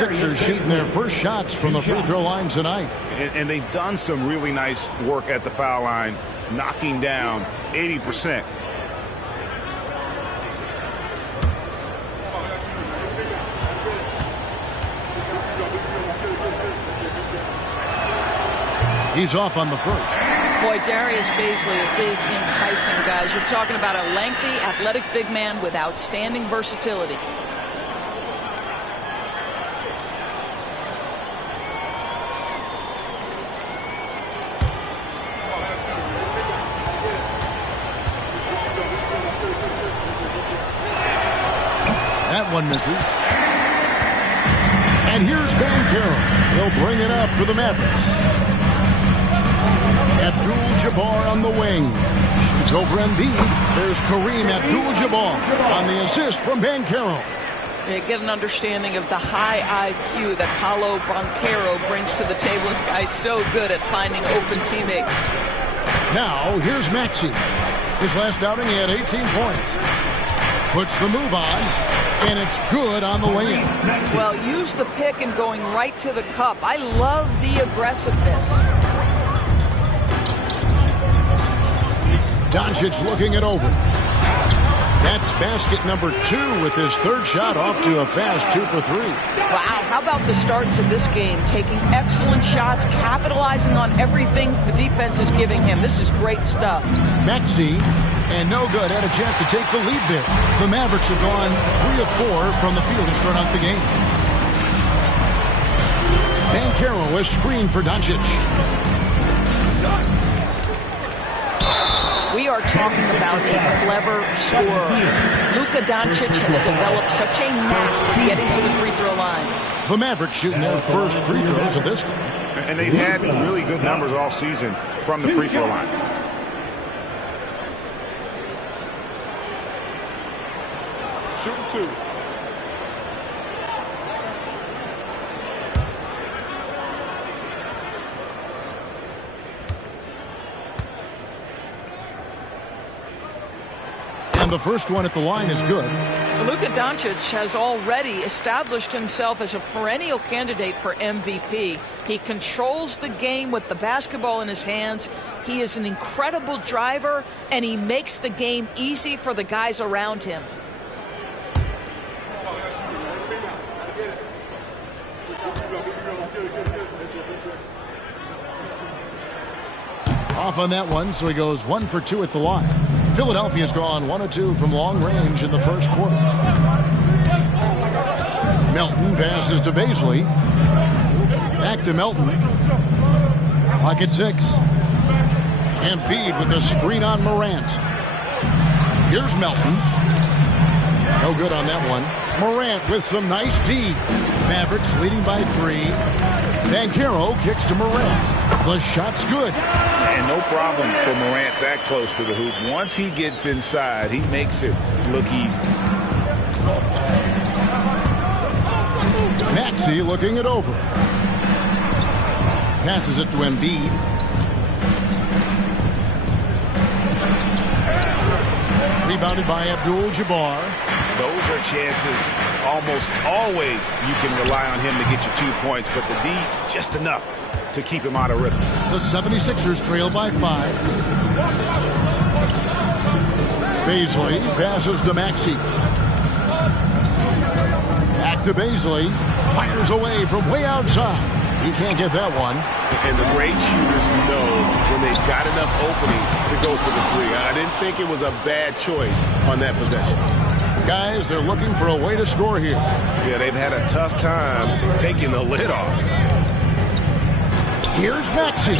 Sixers shooting their first shots from the free throw line tonight. And they've done some really nice work at the foul line, knocking down 80%. He's off on the first. Boy, Darius Bazley is enticing, guys. You're talking about a lengthy, athletic big man with outstanding versatility. That one misses. And here's Banchero. He'll bring it up for the Mavericks. Abdul-Jabbar on the wing. Shoots over Embiid. There's Kareem Abdul-Jabbar on the assist from Banchero. They get an understanding of the high IQ that Paolo Banchero brings to the table. This guy's so good at finding open teammates. Now, here's Maxey. His last outing, he had 18 points. Puts the move on, and it's good on the way in. Well, use the pick and going right to the cup. I love the aggressiveness. Doncic looking it over. That's basket number 2 with his third shot off to a fast 2 for 3. Wow, how about the start to this game? Taking excellent shots, capitalizing on everything the defense is giving him. This is great stuff. Maxey, and no good, had a chance to take the lead there. The Mavericks have gone 3 of 4 from the field to start out the game. Banchero is screened for Doncic. We are talking about a clever scorer. Luka Doncic has developed such a knack for getting to the free throw line. The Mavericks shooting their first free throws of this one. And they've had really good numbers all season from the free throw line. Shooting 2. And the first one at the line is good. Luka Doncic has already established himself as a perennial candidate for MVP. He controls the game with the basketball in his hands. He is an incredible driver, and he makes the game easy for the guys around him. Off on that one, so he goes 1 for 2 at the line. Philadelphia's gone 1 of 2 from long range in the first quarter. Melton passes to Bazley. Back to Melton. Clock at 6. Embiid with a screen on Morant. Here's Melton. No good on that one. Morant with some nice D. Mavericks leading by 3. Banchero kicks to Morant. The shot's good. And no problem for Morant that close to the hoop. Once he gets inside, he makes it look easy. Maxey looking it over. Passes it to Embiid. Rebounded by Abdul-Jabbar. Those are chances almost always you can rely on him to get you 2 points, but the D just enough to keep him out of rhythm. The 76ers trail by 5. Bazley passes to Maxey. Back to Bazley. Fires away from way outside. He can't get that one. And the great shooters know when they've got enough opening to go for the 3. I didn't think it was a bad choice on that possession. Guys, they're looking for a way to score here. Yeah, they've had a tough time taking the lid off. Here's Maxey.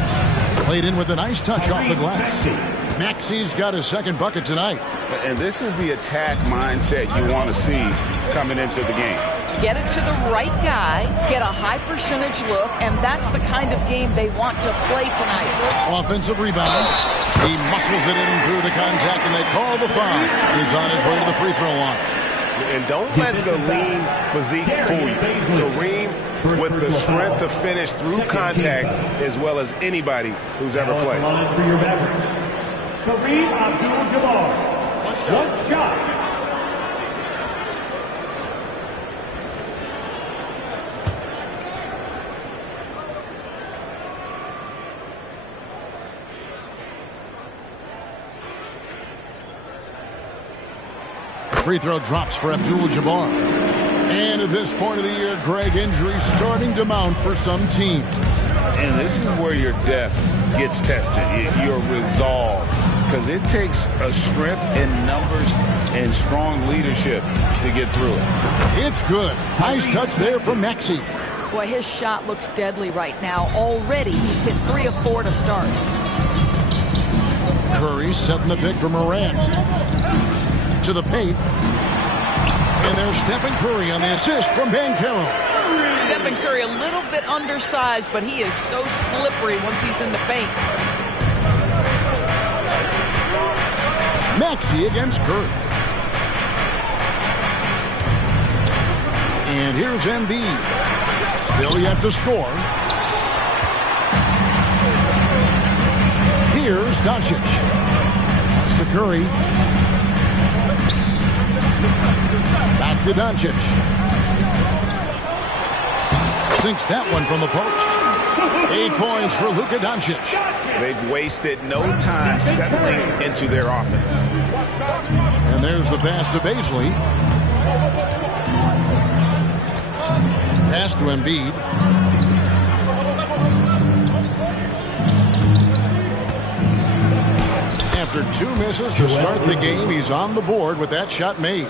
Played in with a nice touch off the glass. Maxey's got his second bucket tonight. And this is the attack mindset you want to see coming into the game. Get it to the right guy, get a high percentage look, and that's the kind of game they want to play tonight. Offensive rebound. He muscles it in through the contact, and they call the foul. He's on his way to the free throw line. And don't let the lean physique fool you. Kareem with the strength to finish through contact as well as anybody who's ever played. Kareem Abdul-Jabbar. One shot. Free throw drops for Abdul-Jabbar. And at this point of the year, Greg, injuries starting to mount for some teams. And this is where your depth gets tested, your resolve. Because it takes a strength in numbers and strong leadership to get through it. It's good. Nice touch there from Maxey. Boy, his shot looks deadly right now. Already, he's hit 3 of 4 to start. Curry setting the pick for Morant. To the paint. And there's Stephen Curry on the assist from Banchero. Stephen Curry a little bit undersized, but he is so slippery once he's in the paint. Maxey against Curry. And here's Embiid. Still yet to score. Here's Doncic. That's to Curry. Back to Doncic. Sinks that one from the post. 8 points for Luka Doncic. They've wasted no time settling into their offense. And there's the pass to Bazley. Pass to Embiid. After 2 misses to start the game, he's on the board with that shot made.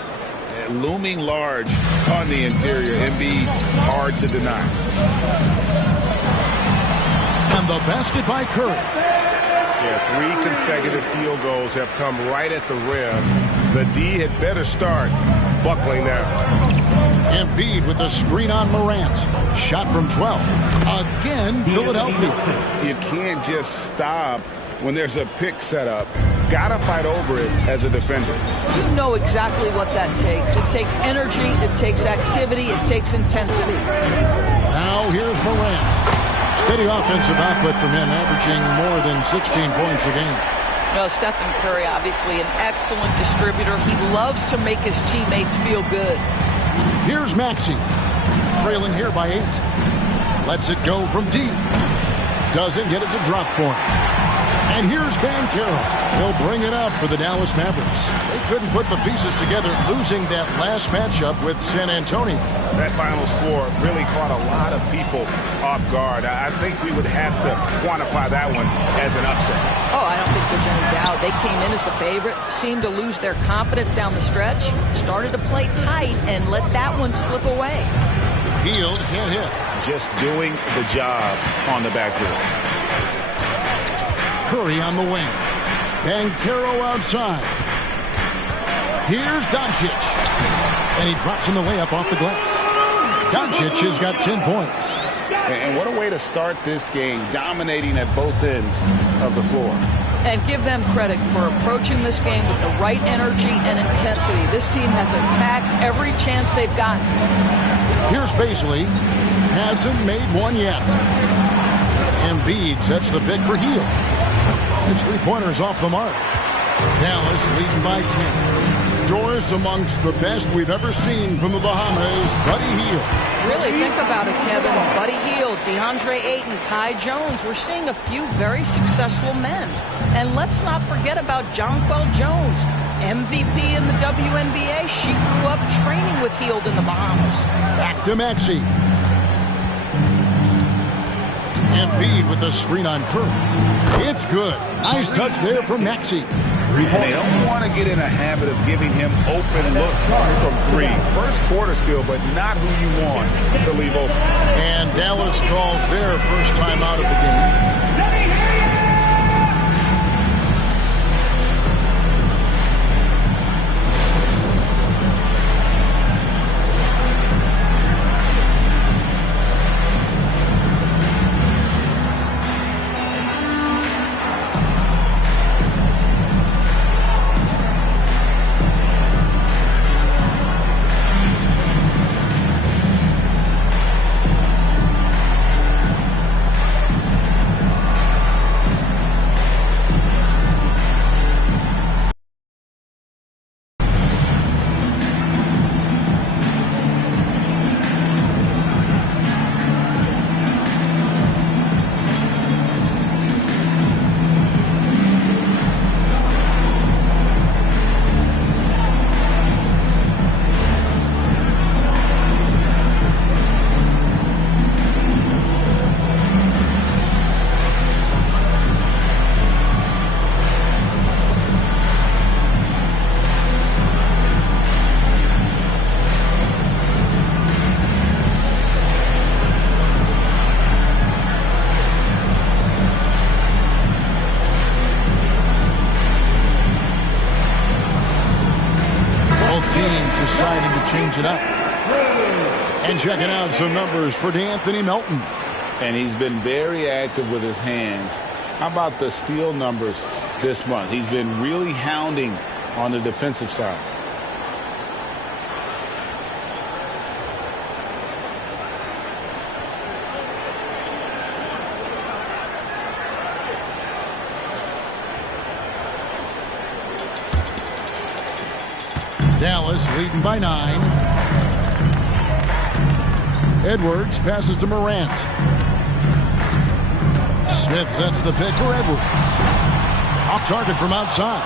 Looming large on the interior. Embiid, hard to deny. And the basket by Curry. Yeah, 3 consecutive field goals have come right at the rim. The D had better start buckling now. Embiid with a screen on Morant. Shot from 12. Again, Philadelphia. You can't just stop when there's a pick set up. Gotta fight over it as a defender. You know exactly what that takes. It takes energy, it takes activity, it takes intensity. Now here's Morant. Steady offensive output from him, averaging more than 16 points a game. Well, Stephen Curry, obviously an excellent distributor. He loves to make his teammates feel good. Here's Maxey. Trailing here by 8. Lets it go from deep. Doesn't get it to drop for him. And here's Banchero. He'll bring it up for the Dallas Mavericks. They couldn't put the pieces together, losing that last matchup with San Antonio. That final score really caught a lot of people off guard. I think we would have to quantify that one as an upset. Oh, I don't think there's any doubt. They came in as the favorite, seemed to lose their confidence down the stretch, started to play tight, and let that one slip away. Hield can't hit. Just doing the job on the backboard. Curry on the wing. Banchero outside. Here's Doncic. And he drops in the layup off the glass. Doncic has got 10 points. And what a way to start this game, dominating at both ends of the floor. And give them credit for approaching this game with the right energy and intensity. This team has attacked every chance they've gotten. Here's Bazley. Hasn't made one yet. Embiid sets the pick for Hield. His 3-pointers off the mark. Dallas leading by 10. Doris amongst the best we've ever seen from the Bahamas, Buddy Hield. Really think about it, Kevin. Buddy Hield, DeAndre Ayton, Kai Jones. We're seeing a few very successful men. And let's not forget about Jonquel Jones, MVP in the WNBA. She grew up training with Hield in the Bahamas. Back to Maxey. Embiid with a screen on Curry. It's good. Nice touch there from Maxey. They don't want to get in a habit of giving him open looks from 3. First quarter still, but not who you want to leave open. And Dallas calls their first time out of the game. change it up. And checking out some numbers for D'Anthony Melton. And he's been very active with his hands. How about the steal numbers this month? He's been really hounding on the defensive side. Dallas leading by 9. Edwards passes to Morant. Smith sets the pick for Edwards. Off target from outside.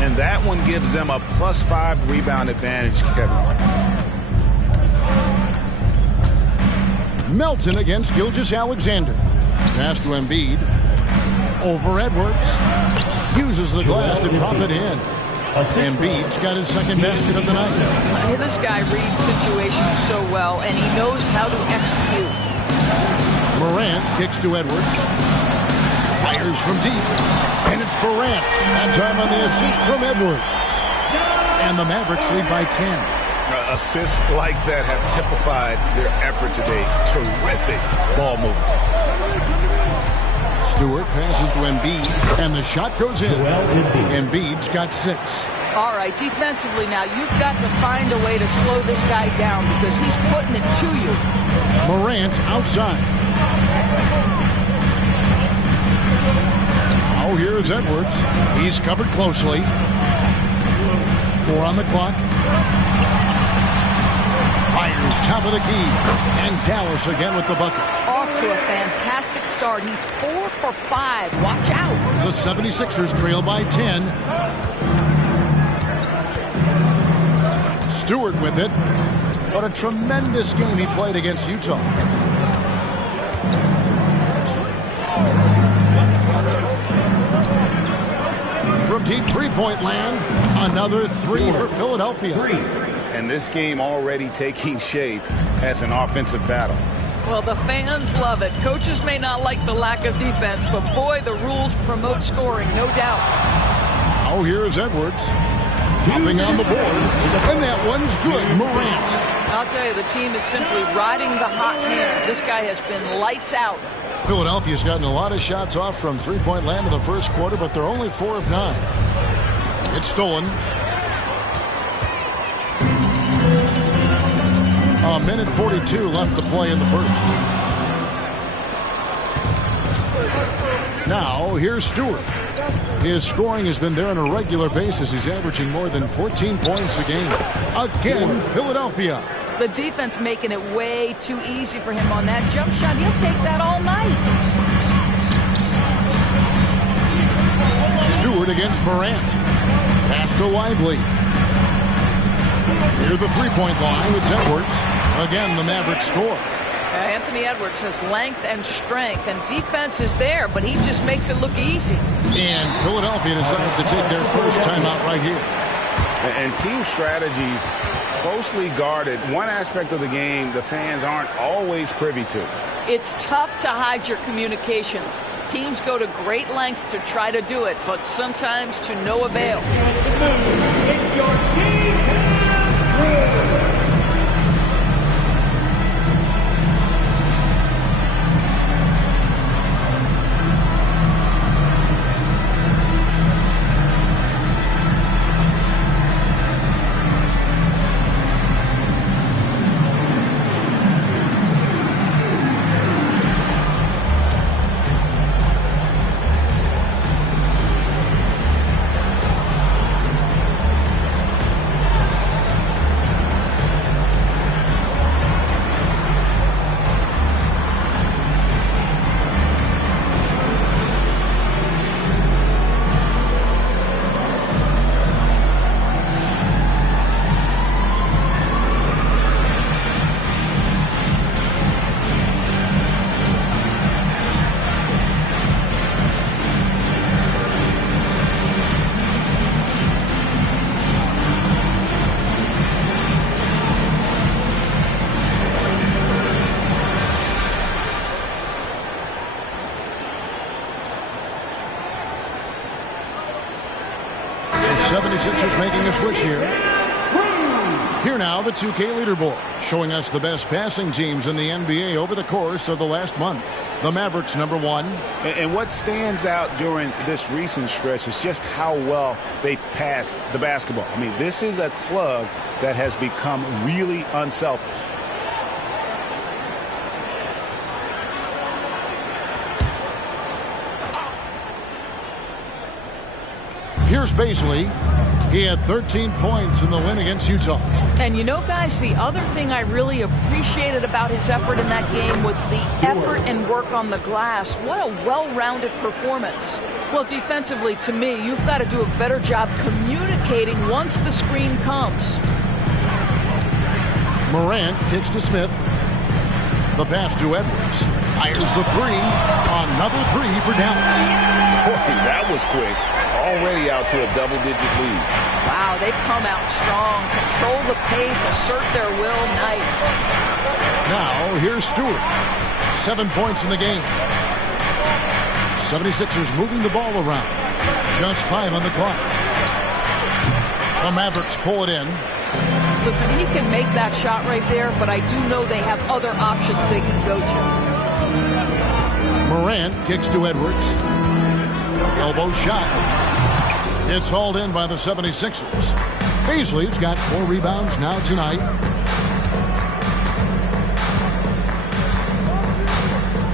And that one gives them a +5 rebound advantage, Kevin. Melton against Gilgeous-Alexander. Pass to Embiid. Over Edwards. Uses the glass to drop it in. Embiid's got his second basket of the night. This guy reads situations so well, and he knows how to execute. Morant kicks to Edwards. Fires from deep. And it's Morant. That time on the assist from Edwards. And the Mavericks lead by 10. Assists like that have typified their effort today. Terrific ball movement. Stewart passes to Embiid, and the shot goes in. Embiid's got 6. All right, defensively now, you've got to find a way to slow this guy down because he's putting it to you. Morant outside. Oh, here's Edwards. He's covered closely. 4 on the clock. Fires top of the key. And Dallas again with the bucket. Off to a fantastic start. He's 4 for 5. Watch out. The 76ers trail by 10. Stewart with it. What a tremendous game he played against Utah. From deep three-point land, another 3 for Philadelphia. And this game already taking shape as an offensive battle. Well, the fans love it. Coaches may not like the lack of defense, but boy, the rules promote scoring, no doubt. Oh, here's Edwards. Nothing on the board. And that one's good. Morant. I'll tell you, the team is simply riding the hot hand. This guy has been lights out. Philadelphia's gotten a lot of shots off from three-point land in the first quarter, but they're only 4 of 9. It's stolen. A minute 42 left to play in the first. Now, here's Stewart. His scoring has been there on a regular basis. He's averaging more than 14 points a game. Again, Philadelphia. The defense making it way too easy for him on that jump shot. He'll take that all night. Stewart against Morant. Pass to Lively. Near the three-point line, it's Edwards. Again, the Mavericks score. Anthony Edwards has length and strength, and defense is there, but he just makes it look easy. And Philadelphia decides to take their first timeout right here. And team strategies closely guarded. One aspect of the game the fans aren't always privy to. It's tough to hide your communications. Teams go to great lengths to try to do it, but sometimes to no avail. It's your team. The 76ers making a switch here. Here now, the 2K leaderboard, showing us the best passing teams in the NBA over the course of the last month. The Mavericks, #1. And what stands out during this recent stretch is just how well they pass the basketball. I mean, this is a club that has become really unselfish. Here's Bazley. He had 13 points in the win against Utah. And you know, guys, the other thing I really appreciated about his effort in that game was the effort and work on the glass. What a well-rounded performance. Well, defensively, to me, you've got to do a better job communicating once the screen comes. Morant kicks to Smith. The pass to Edwards. Fires the three. Another three for Dallas. Boy, that was quick. Already out to a double-digit lead. Wow, they've come out strong. Control the pace, assert their will. Nice. Now, here's Stewart. 7 points in the game. 76ers moving the ball around. Just 5 on the clock. The Mavericks pull it in. Listen, he can make that shot right there, but I do know they have other options they can go to. Morant kicks to Edwards. Elbow shot. It's hauled in by the 76ers. Bazley's got 4 rebounds now tonight.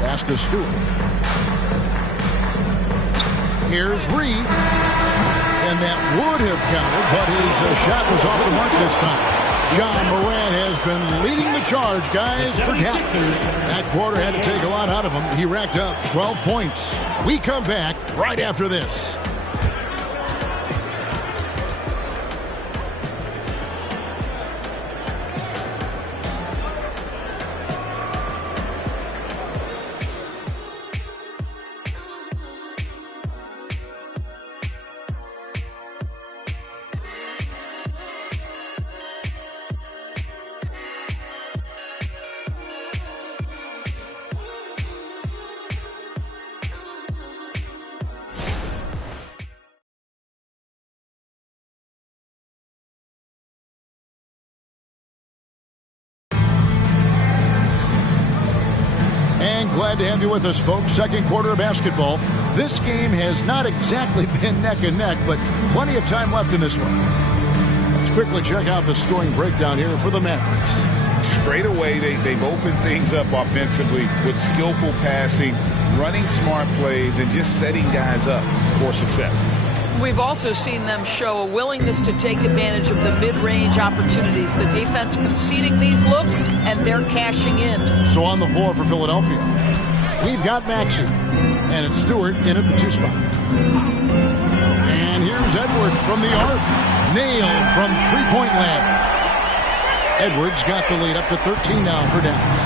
Pass to Stewart. Here's Reed. And that would have counted, but his shot was off the mark this time. John Morant has been leading the charge, guys, for Dallas. That quarter had to take a lot out of him. He racked up 12 points. We come back right after this. Glad to have you with us, folks. Second quarter of basketball. This game has not exactly been neck and neck, but plenty of time left in this one. Let's quickly check out the scoring breakdown here for the Mavericks. Straight away, they've opened things up offensively with skillful passing, running smart plays, and just setting guys up for success. We've also seen them show a willingness to take advantage of the mid-range opportunities. The defense conceding these looks, and they're cashing in. So on the floor for Philadelphia, we've got Maxey, and it's Stewart in at the 2 spot. And here's Edwards from the arc. Nailed from three-point land. Edwards got the lead up to 13 now for Dallas.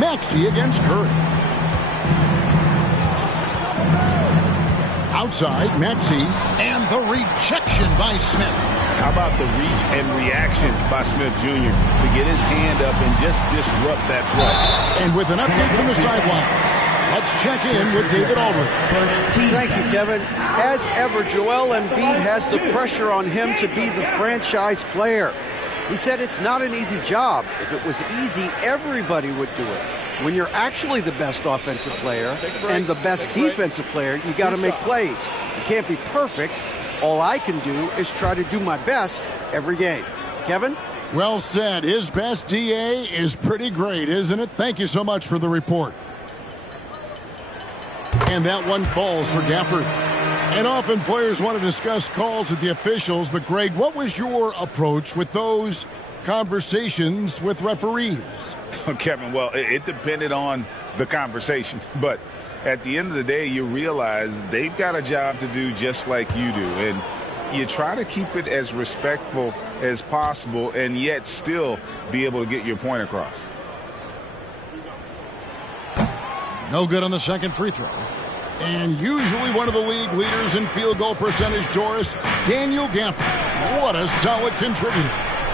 Maxey against Curry. Outside, Maxey, and the rejection by Smith. How about the reach and reaction by Smith Jr. to get his hand up and just disrupt that play? And with an update from the sideline, let's check in with David Aldridge. Thank you, Kevin. As ever, Joel Embiid has the pressure on him to be the franchise player. He said it's not an easy job. If it was easy, everybody would do it. When you're actually the best offensive player and the best defensive player, you got to make plays. You can't be perfect. All I can do is try to do my best every game. Kevin? Well said. His best DA is pretty great, isn't it? Thank you so much for the report. And that one falls for Gafford. And often players want to discuss calls with the officials, but Greg, what was your approach with those conversations with referees? Kevin, well, it depended on the conversation, but at the end of the day, you realize they've got a job to do just like you do, and you try to keep it as respectful as possible and yet still be able to get your point across. No good on the second free throw. And usually one of the league leaders in field goal percentage, Doris, Daniel Gafford. What a solid contributor.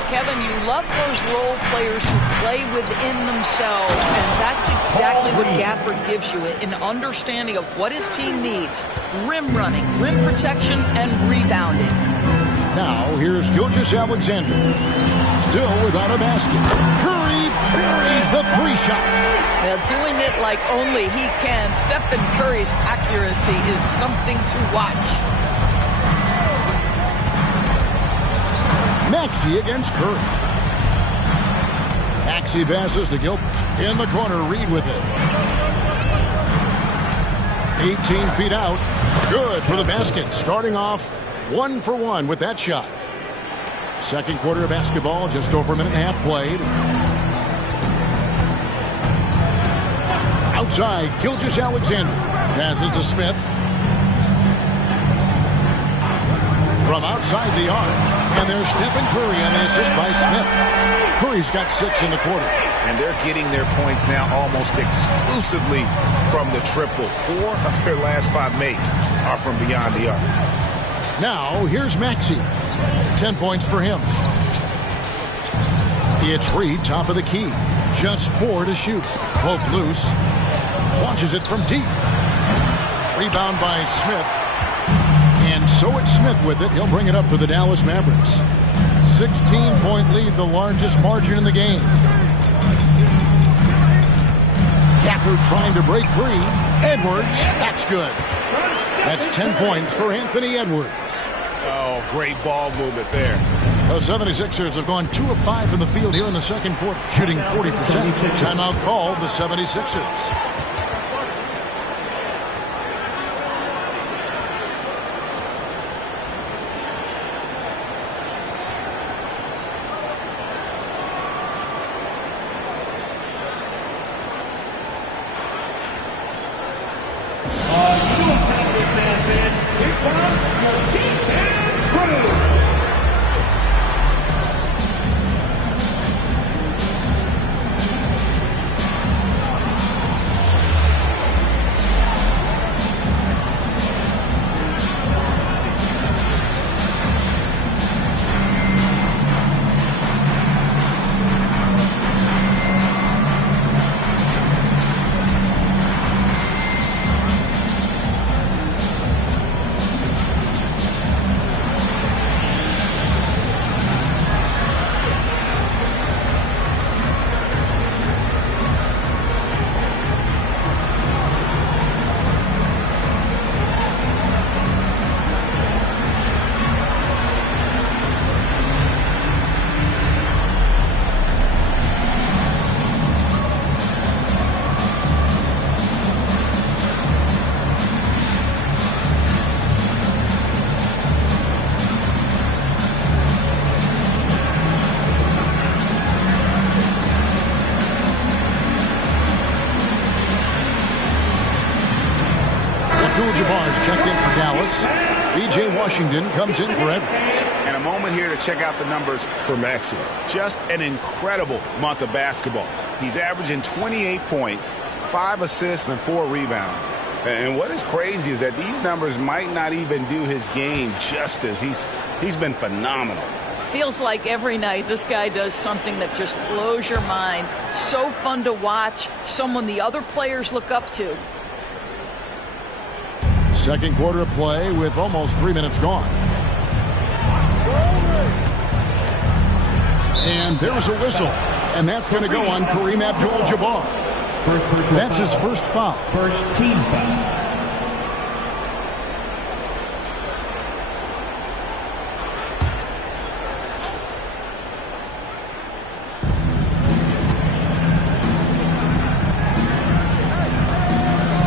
Kevin, you love those role players who play within themselves, and that's exactly what Gafford gives you, an understanding of what his team needs. Rim running, rim protection, and rebounding. Now here's Gilgeous-Alexander. Still without a basket. Curry buries the 3-shot. Well, doing it like only he can. Stephen Curry's accuracy is something to watch. Maxey against Curry. Maxey passes to Gilbert. In the corner, Reed with it. 18 feet out. Good for the basket. Starting off 1 for 1 with that shot. Second quarter of basketball, just over a minute and a half played. Outside, Gilgeous-Alexander passes to Smith. From outside the arc, and there's Stephen Curry on the assist by Smith. Curry's got 6 in the quarter. And they're getting their points now almost exclusively from the triple. 4 of their last 5 makes are from beyond the arc. Now, here's Maxey. 10 points for him. It's Reed, top of the key. Just 4 to shoot. Poke loose. Launches it from deep. Rebound by Smith. And so it's Smith with it. He'll bring it up for the Dallas Mavericks. 16-point lead, the largest margin in the game. Gafford trying to break free. Edwards, that's good. That's 10 points for Anthony Edwards. Oh, great ball movement there. The 76ers have gone 2 of 5 from the field here in the second quarter, shooting 40%. Timeout called the 76ers. Abdul-Jabbar's checked in for Dallas. B.J. Washington comes in for Edwards. And a moment here to check out the numbers for Maxey. Just an incredible month of basketball. He's averaging 28 points, 5 assists, and 4 rebounds. And what is crazy is that these numbers might not even do his game justice. He's been phenomenal. Feels like every night this guy does something that just blows your mind. So fun to watch. Someone the other players look up to. Second quarter of play with almost 3 minutes gone. And there's a whistle. And that's going to go on Kareem Abdul-Jabbar. That's his first foul. First team foul.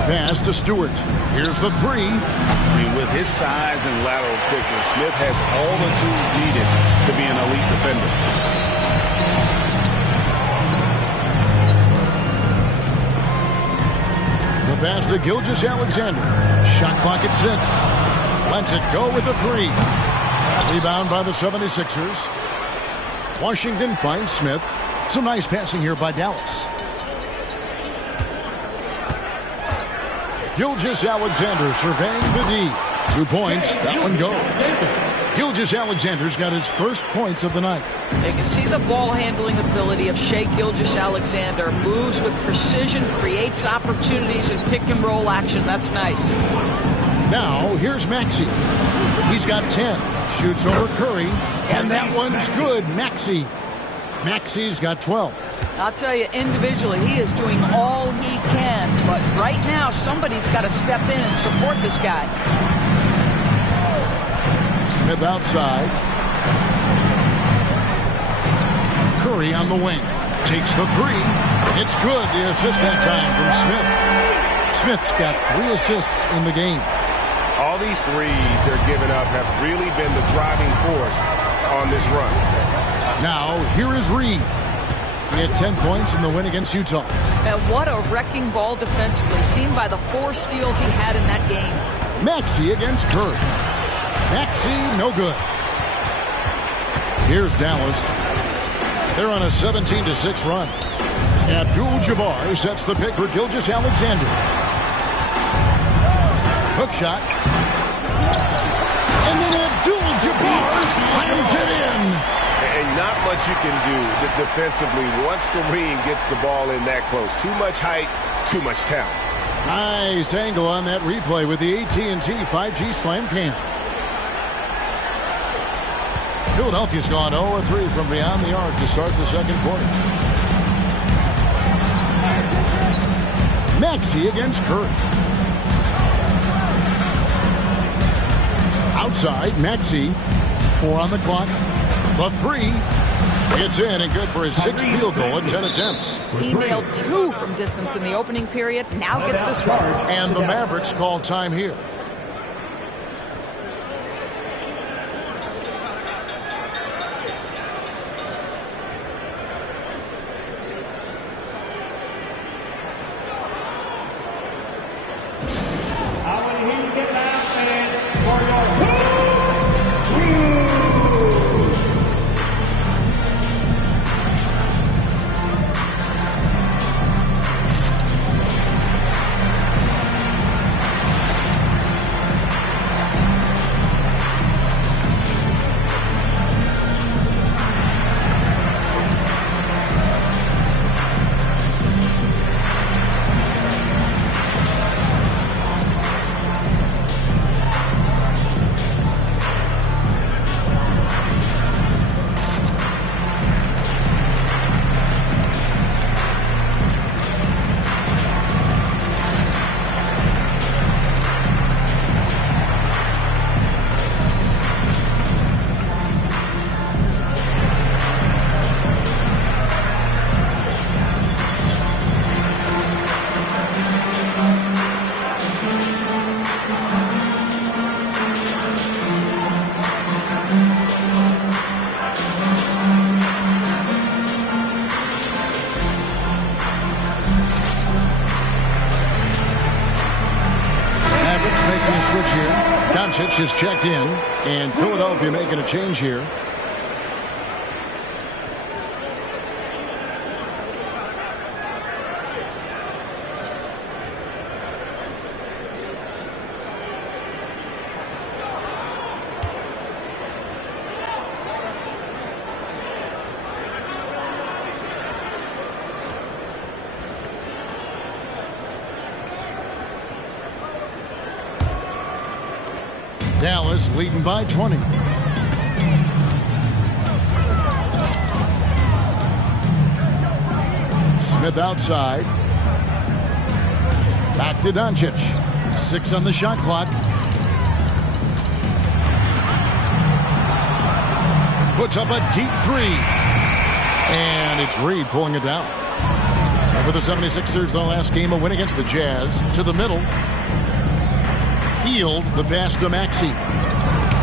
Pass to Stewart. Here's the 3. I mean, with his size and lateral quickness, Smith has all the tools needed to be an elite defender. The pass to Gilgeous-Alexander. Shot clock at 6. Lets it go with the 3. Rebound by the 76ers. Washington finds Smith. Some nice passing here by Dallas. Gilgeous-Alexander surveying the D. 2 points. That one goes. Gilgeous-Alexander's got his first points of the night. You can see the ball handling ability of Shai Gilgeous-Alexander. Moves with precision, creates opportunities in pick and roll action. That's nice. Now, here's Maxey. He's got 10. Shoots over Curry, and that one's good. Maxey's got 12. I'll tell you, individually, he is doing all he can. But right now, somebody's got to step in and support this guy. Smith outside. Curry on the wing. Takes the three. It's good. The assist that time from Smith. Smith's got 3 assists in the game. All these threes they're giving up have really been the driving force on this run. Now, here is Reed. He had 10 points in the win against Utah. And what a wrecking ball defensively, seen by the 4 steals he had in that game. Maxey against Curry. Maxey, no good. Here's Dallas. They're on a 17-6 run. Abdul-Jabbar sets the pick for Gilgeous-Alexander. Hook shot. And then Abdul-Jabbar slams it in. And not much you can do defensively once Kareem gets the ball in that close. Too much height, too much talent. Nice angle on that replay with the AT&T 5G Slam Cam. Philadelphia's gone 0-3 from beyond the arc to start the second quarter. Maxey against Curry. Outside, Maxey. 4 on the clock. The 3. It's in and good for his 6th field goal in 10 attempts. He nailed 2 from distance in the opening period. Now gets this one. And the Mavericks call time here. Switch here. Doncic is checked in, and Philadelphia making a change here. Dallas leading by 20. Smith outside. Back to Doncic. 6 on the shot clock. Puts up a deep 3. And it's Reed pulling it down. So for the 76ers, their last game, a win against the Jazz. To the middle. Healed the pass to Maxey.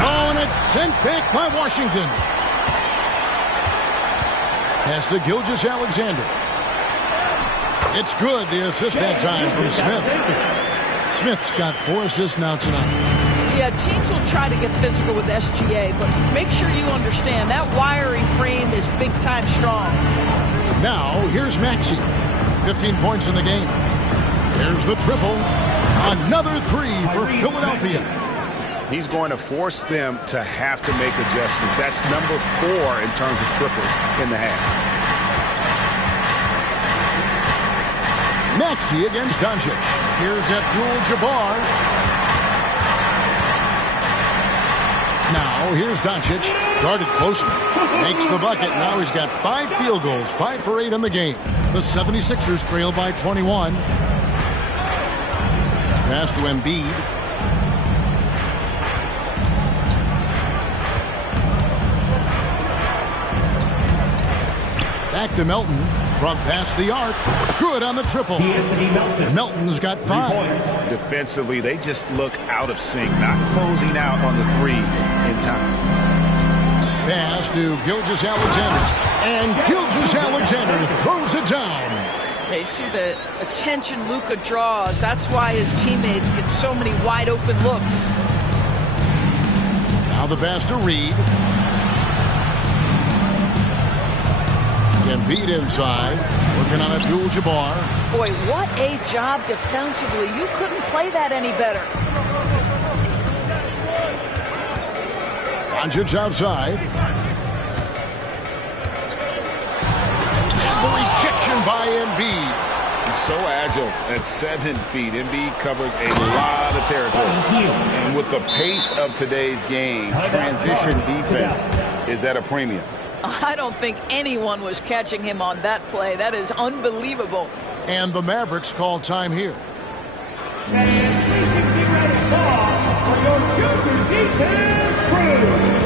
Oh, and it's sent back by Washington. Pass to Gilgeous-Alexander. It's good. The assist that time from Smith. Smith's got 4 assists now tonight. Yeah, teams will try to get physical with SGA, but make sure you understand that wiry frame is big-time strong. Now, here's Maxey. 15 points in the game. There's the triple. Another 3 for Philadelphia. He's going to force them to have to make adjustments. That's number 4 in terms of triples in the half. Maxey against Doncic. Here's Abdul-Jabbar. Oh, here's Doncic. Guarded closely. Makes the bucket. Now he's got 5 field goals. 5 for 8 in the game. The 76ers trail by 21. Pass to Embiid. Back to Melton. From past the arc. Good on the triple. Melton's got 5. Defensively, they just look out of sync, not closing out on the threes in time. Pass to Gilgeous-Alexander. And Gilgeous-Alexander throws it down. They see the attention Luka draws. That's why his teammates get so many wide open looks. Now the pass to Reed. Embiid inside, working on Abdul-Jabbar. Boy, what a job defensively. You couldn't play that any better. Doncic outside. And the rejection by Embiid. He's so agile at 7 feet. Embiid covers a lot of territory. And with the pace of today's game, transition defense is at a premium. I don't think anyone was catching him on that play. That is unbelievable. And the Mavericks call time here. And 360 ready for your future defense crew.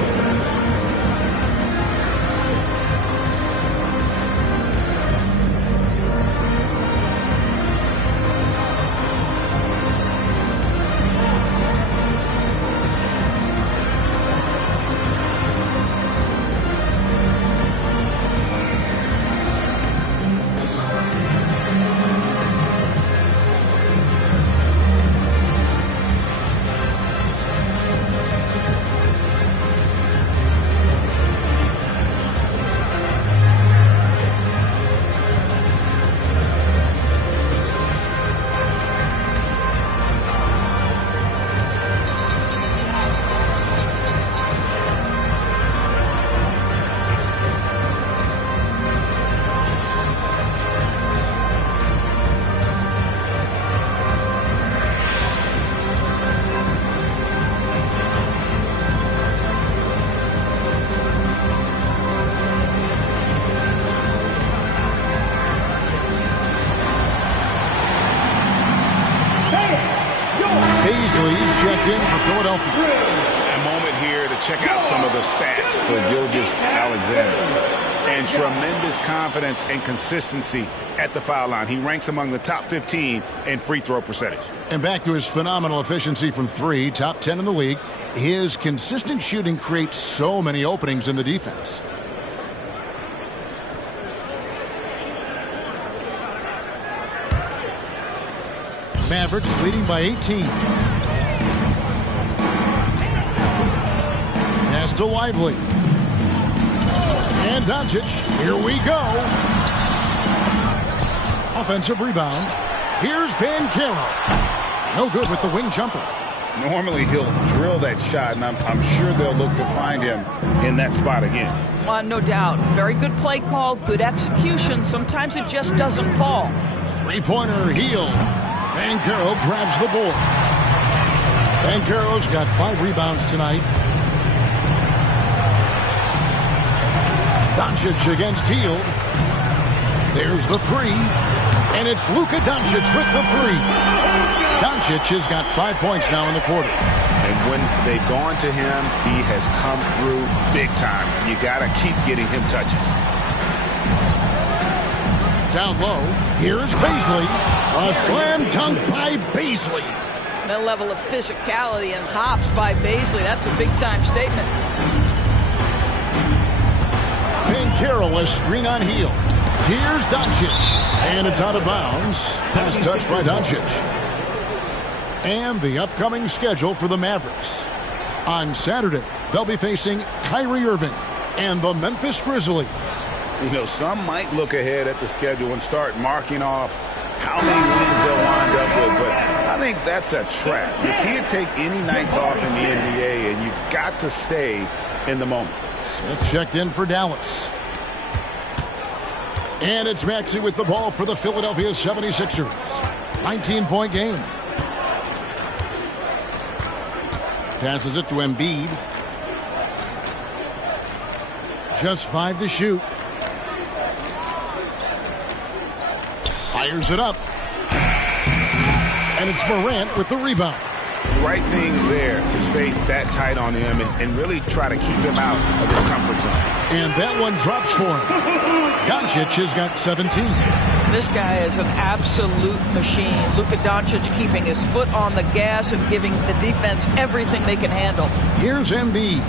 Checked in for Philadelphia. A moment here to check out some of the stats for Gilgeous-Alexander. And tremendous confidence and consistency at the foul line. He ranks among the top 15 in free throw percentage. And back to his phenomenal efficiency from 3, top 10 in the league. His consistent shooting creates so many openings in the defense. Mavericks leading by 18. Pass to Lively. And Doncic. Here we go. Offensive rebound. Here's Banchero. No good with the wing jumper. Normally he'll drill that shot, and I'm sure they'll look to find him in that spot again. No doubt. Very good play call, good execution. Sometimes it just doesn't fall. Three-pointer heel. Banchero grabs the board. Banchero's got 5 rebounds tonight. Doncic against Hield. There's the 3. And it's Luka Doncic with the 3. Doncic has got 5 points now in the quarter. And when they've gone to him, he has come through big time. You got to keep getting him touches. Down low, here's Bazley. A slam dunk by Bazley. That level of physicality and hops by Bazley, that's a big-time statement. Banchero, a screen on Hield. Here's Doncic. And it's out of bounds. Last touch by Doncic. And the upcoming schedule for the Mavericks. On Saturday, they'll be facing Kyrie Irving and the Memphis Grizzlies. You know, some might look ahead at the schedule and start marking off how many wins they'll wind up with, but I think that's a trap. You can't take any nights off in the NBA, and you've got to stay in the moment. Smith checked in for Dallas. And it's Maxey with the ball for the Philadelphia 76ers. 19-point game. Passes it to Embiid. Just 5 to shoot. Fires it up. And it's Morant with the rebound. Right thing there to stay that tight on him and really try to keep him out of his comfort zone. And that one drops for him. Doncic has got 17. This guy is an absolute machine. Luka Doncic keeping his foot on the gas and giving the defense everything they can handle. Here's Embiid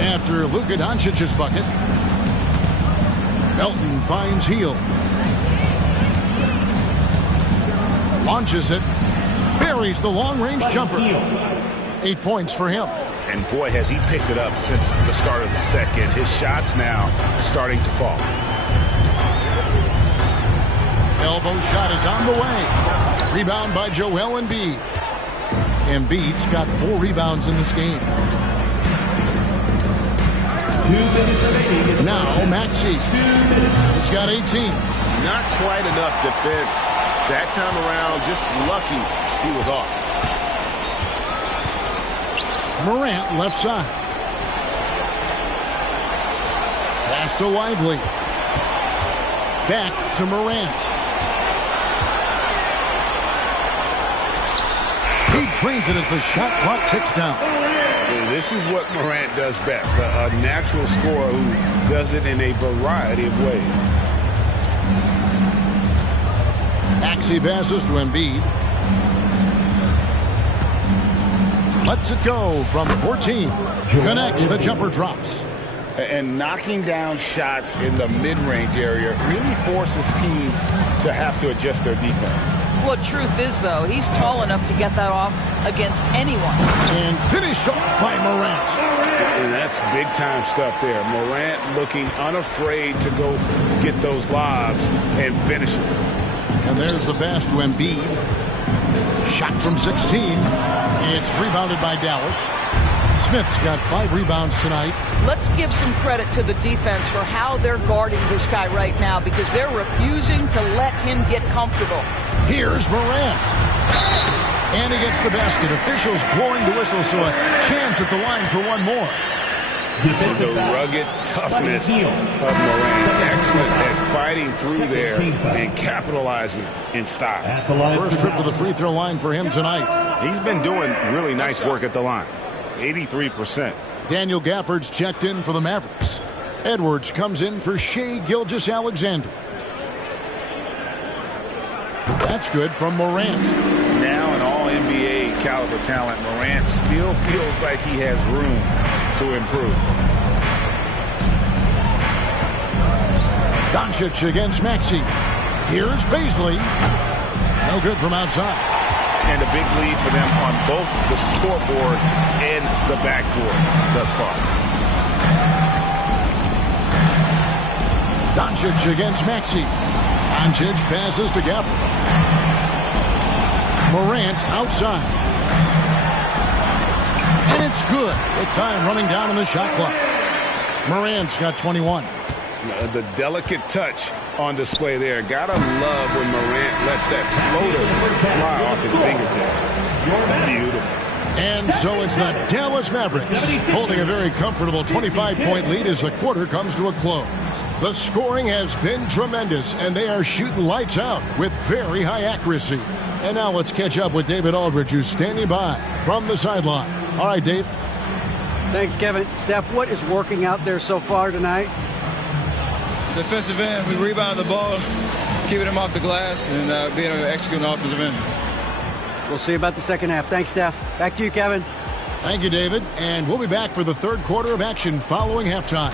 after Luka Doncic's bucket. Melton finds Hield. Launches it. Buries the long-range jumper. 8 points for him. And boy, has he picked it up since the start of the second. His shots now starting to fall. Elbow shot is on the way. Rebound by Joel Embiid. Embiid's got 4 rebounds in this game. Now Maxey. He's got 18. Not quite enough defense that time around. Just lucky he was off. Morant left side. Pass to Lively. Back to Morant. He drains it as the shot clock ticks down. This is what Morant does best. A natural scorer who does it in a variety of ways. Maxey passes to Embiid. Lets it go from 14. Connects, the jumper drops. And knocking down shots in the mid-range area really forces teams to have to adjust their defense. Well, truth is, though, he's tall enough to get that off against anyone. And finished off by Morant. And that's big-time stuff there. Morant looking unafraid to go get those lobs and finish it. And there's the pass to Embiid. Shot from 16. It's rebounded by Dallas. Smith's got 5 rebounds tonight. Let's give some credit to the defense for how they're guarding this guy right now because they're refusing to let him get comfortable. Here's Morant. And he gets the basket. Officials blowing the whistle, so a chance at the line for one more. The rugged toughness of Morant. Excellent at fighting through there and capitalizing in style. First trip to the free throw line for him tonight. He's been doing really nice work at the line. 83%. Daniel Gafford's checked in for the Mavericks. Edwards comes in for Shai Gilgeous-Alexander. That's good from Morant. Now an all-NBA caliber talent, Morant still feels like he has room to improve. Doncic against Maxey. Here's Bazley. No good from outside. And a big lead for them on both the scoreboard and the backboard thus far. Doncic against Maxey. Doncic passes to Gafford. Morant outside. And it's good. The time running down on the shot clock. Morant's got 21. The delicate touch on display there. Gotta love when Morant lets that floater fly off his fingertips. Beautiful. And so it's the Dallas Mavericks holding a very comfortable 25-point lead as the quarter comes to a close. The scoring has been tremendous, and they are shooting lights out with very high accuracy. And now let's catch up with David Aldridge, who's standing by from the sideline. All right, Dave. Thanks, Kevin. Steph, what is working out there so far tonight? Defensive end, we rebound the ball, keeping them off the glass, and being able to execute an offensive end. We'll see about the second half. Thanks, Steph. Back to you, Kevin. Thank you, David. And we'll be back for the third quarter of action following halftime.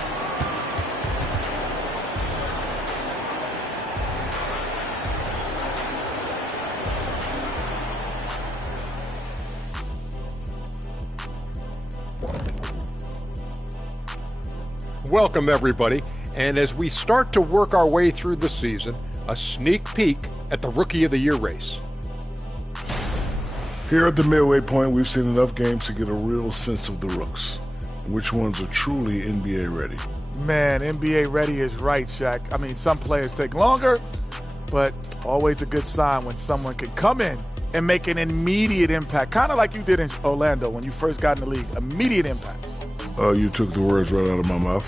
Welcome, everybody. And as we start to work our way through the season, a sneak peek at the Rookie of the Year race. Here at the midway point, we've seen enough games to get a real sense of the rooks, and which ones are truly NBA ready. Man, NBA ready is right, Shaq. I mean, some players take longer, but always a good sign when someone can come in and make an immediate impact, kind of like you did in Orlando when you first got in the league. Immediate impact. You took the words right out of my mouth.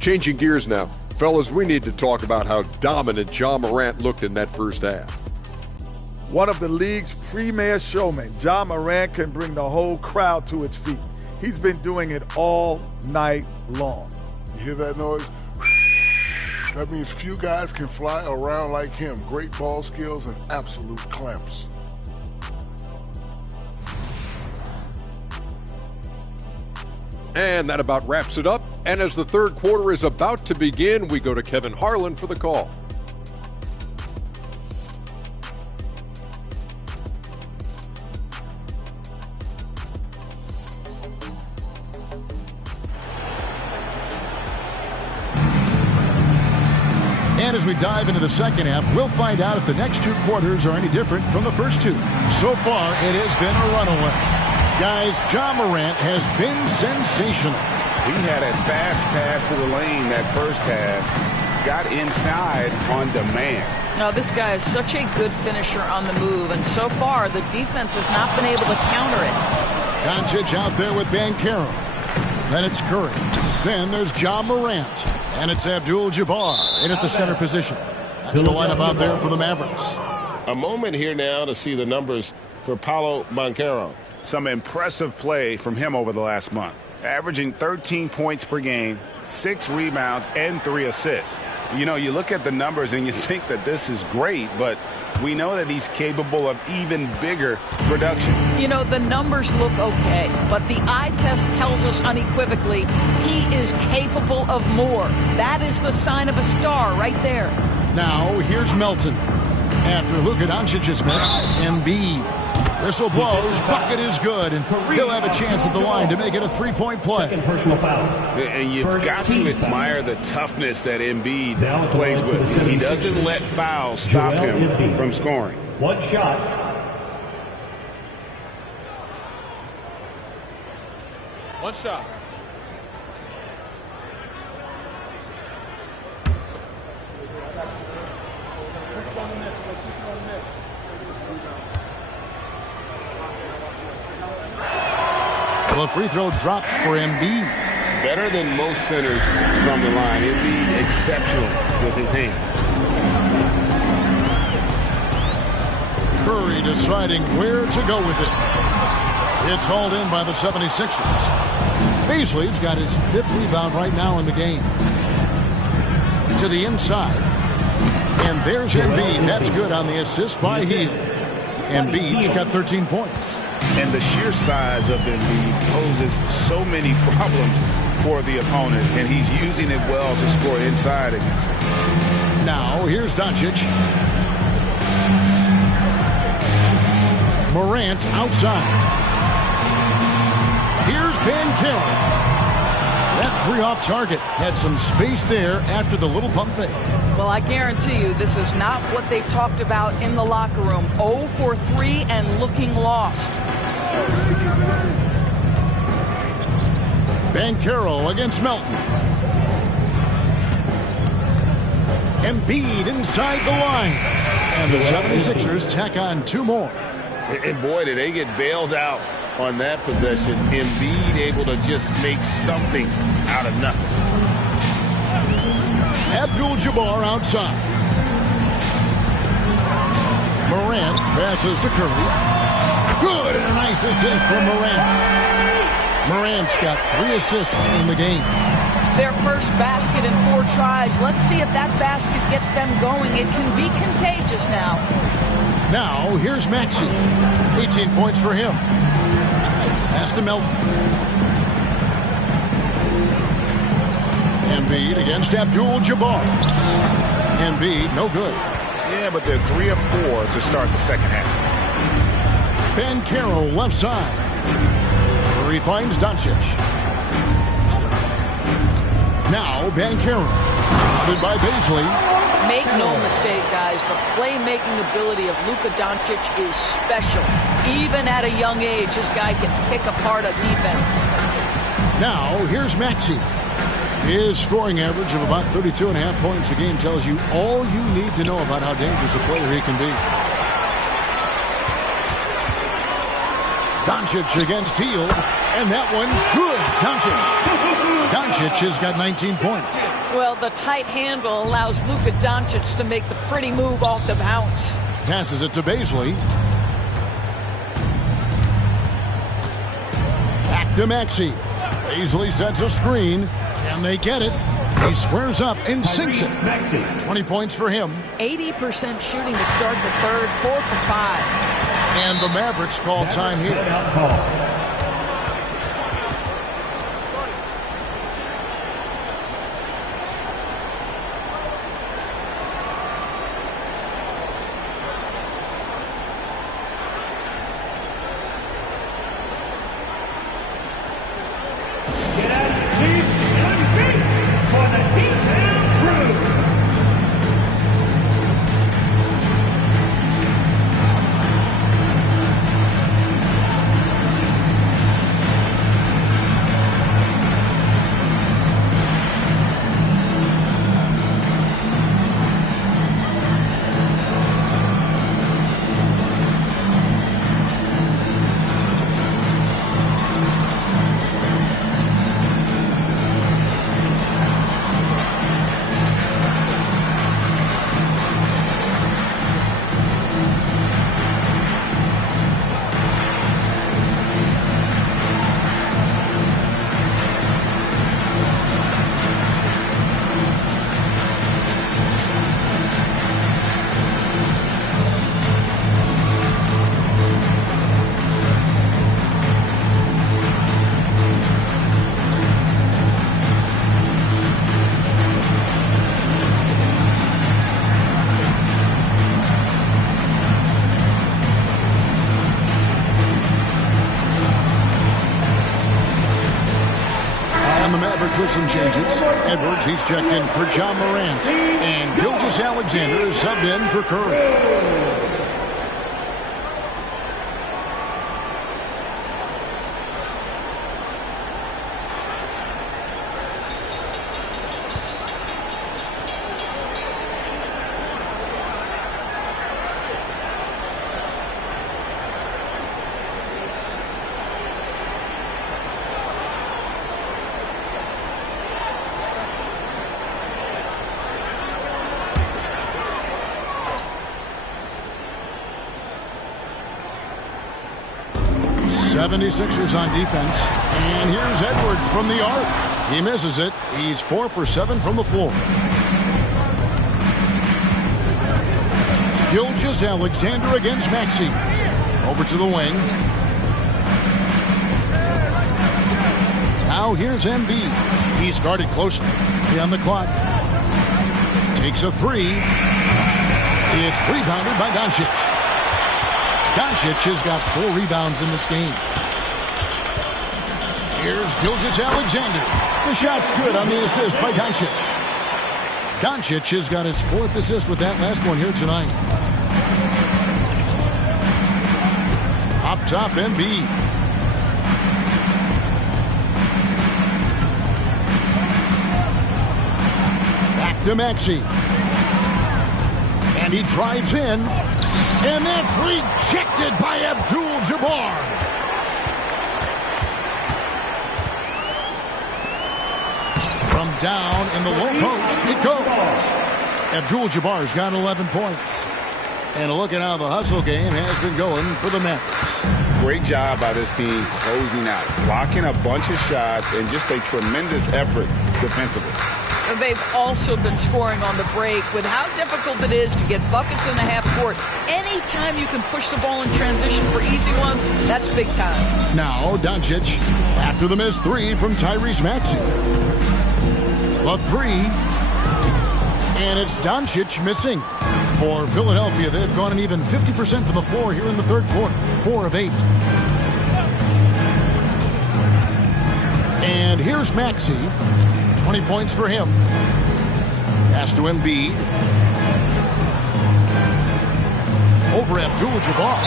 Changing gears now. Fellas, we need to talk about how dominant Ja Morant looked in that first half. One of the league's premier showmen, Ja Morant can bring the whole crowd to its feet. He's been doing it all night long. You hear that noise? That means few guys can fly around like him. Great ball skills and absolute clamps. And that about wraps it up. And as the third quarter is about to begin, we go to Kevin Harlan for the call. And as we dive into the second half, we'll find out if the next two quarters are any different from the first two. So far, it has been a runaway. Guys, Ja Morant has been sensational. He had a fast pass to the lane that first half, got inside on demand. Now, this guy is such a good finisher on the move, and so far the defense has not been able to counter it. Doncic out there with Banchero. Then it's Curry. Then there's Ja Morant. And it's Abdul-Jabbar in at the center position. That's the lineup out there for the Mavericks. A moment here now to see the numbers for Paolo Banchero. Some impressive play from him over the last month. Averaging 13 points per game, 6 rebounds, and 3 assists. You know, you look at the numbers and you think that this is great, but we know that he's capable of even bigger production. You know, the numbers look okay, but the eye test tells us unequivocally he is capable of more. That is the sign of a star right there. Now, here's Melton. After Luka Doncic's miss, Embiid. Whistle blows, bucket is good, and he'll have a chance at the line to make it a three-point play. Personal foul. And you've got to admire the toughness that Embiid plays with. He doesn't let fouls stop him from scoring. One shot. One shot. The free throw drops for Embiid. Better than most centers from the line. Embiid exceptional with his hands. Curry deciding where to go with it. It's hauled in by the 76ers. Bazley's got his 5th rebound right now in the game. To the inside. And there's Embiid. That's good on the assist by Hield. Embiid's got 13 points. And the sheer size of Embiid poses so many problems for the opponent, and he's using it well to score inside against him. Now, here's Doncic. Morant outside. Here's Banchero. That three off target had some space there after the little pump fake. Well, I guarantee you this is not what they talked about in the locker room. 0 for 3 and looking lost. Banchero against Melton. Embiid inside the line. And the 76ers tack on 2 more. And boy, did they get bailed out on that possession. Embiid able to just make something out of nothing. Abdul-Jabbar outside. Morant passes to Curry. Good, and a nice assist from Morant. Morant's got 3 assists in the game. Their first basket in 4 tries. Let's see if that basket gets them going. It can be contagious now. Now, here's Maxey. 18 points for him. Pass to Melton. Embiid against Abdul-Jabbar. Embiid, no good. Yeah, but they're 3 of 4 to start the second half. Banchero left side. Curry finds Doncic. Now Banchero. Spotted by Bazley. Make no mistake, guys. The playmaking ability of Luka Doncic is special. Even at a young age, this guy can pick apart a defense. Now here's Maxey. His scoring average of about 32.5 points a game tells you all you need to know about how dangerous a player he can be. Doncic against Hield, and that one's good. Doncic has got 19 points. Well, the tight handle allows Luka Doncic to make the pretty move off the bounce. Passes it to Bazley. Back to Maxey. Bazley sets a screen. Can they get it? He squares up and sinks it. 20 points for him. 80% shooting to start the third, 4 for 5. And the Mavericks call time here. With some changes. Edwards, he's checked in for John Morant. And Gilgeous-Alexander is subbed in for Curry. '76ers on defense. And here's Edwards from the arc. He misses it. He's 4 for 7 from the floor. Gilgeous-Alexander against Maxey. Over to the wing. Now here's Embiid. He's guarded closely on the clock. Takes a three. It's rebounded by Doncic. Doncic has got 4 rebounds in this game. Here's Gilgeous-Alexander. The shot's good on the assist by Doncic. Doncic has got his 4th assist with that last one here tonight. Up top, Embiid. Back to Maxey. And he drives in. And that's rejected by Abdul-Jabbar. From down in the low post, it goes. Abdul-Jabbar's got 11 points. And a look at how the hustle game has been going for the Mavericks. Great job by this team closing out, blocking a bunch of shots, and just a tremendous effort defensively. They've also been scoring on the break. With how difficult it is to get buckets in the half court, anytime you can push the ball in transition for easy ones, that's big time. Now Doncic after the missed 3 from Tyrese Maxey. The 3, and it's Doncic missing. For Philadelphia, they've gone an even 50% from the floor here in the third quarter. 4 of 8. And here's Maxey. 20 points for him. Pass to Embiid. Over Abdul-Jabbar.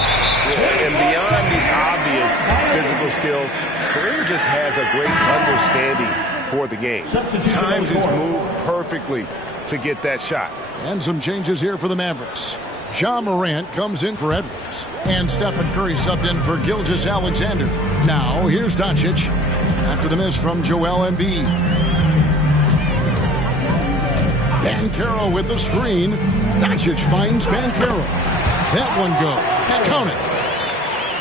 And beyond the obvious physical skills, Kareem just has a great understanding for the game. Times his move perfectly to get that shot. And some changes here for the Mavericks. Ja Morant comes in for Edwards. And Stephen Curry subbed in for Gilgeous-Alexander. Now, here's Doncic after the miss from Joel Embiid. Banchero with the screen. Doncic finds Banchero. That one goes. Count it.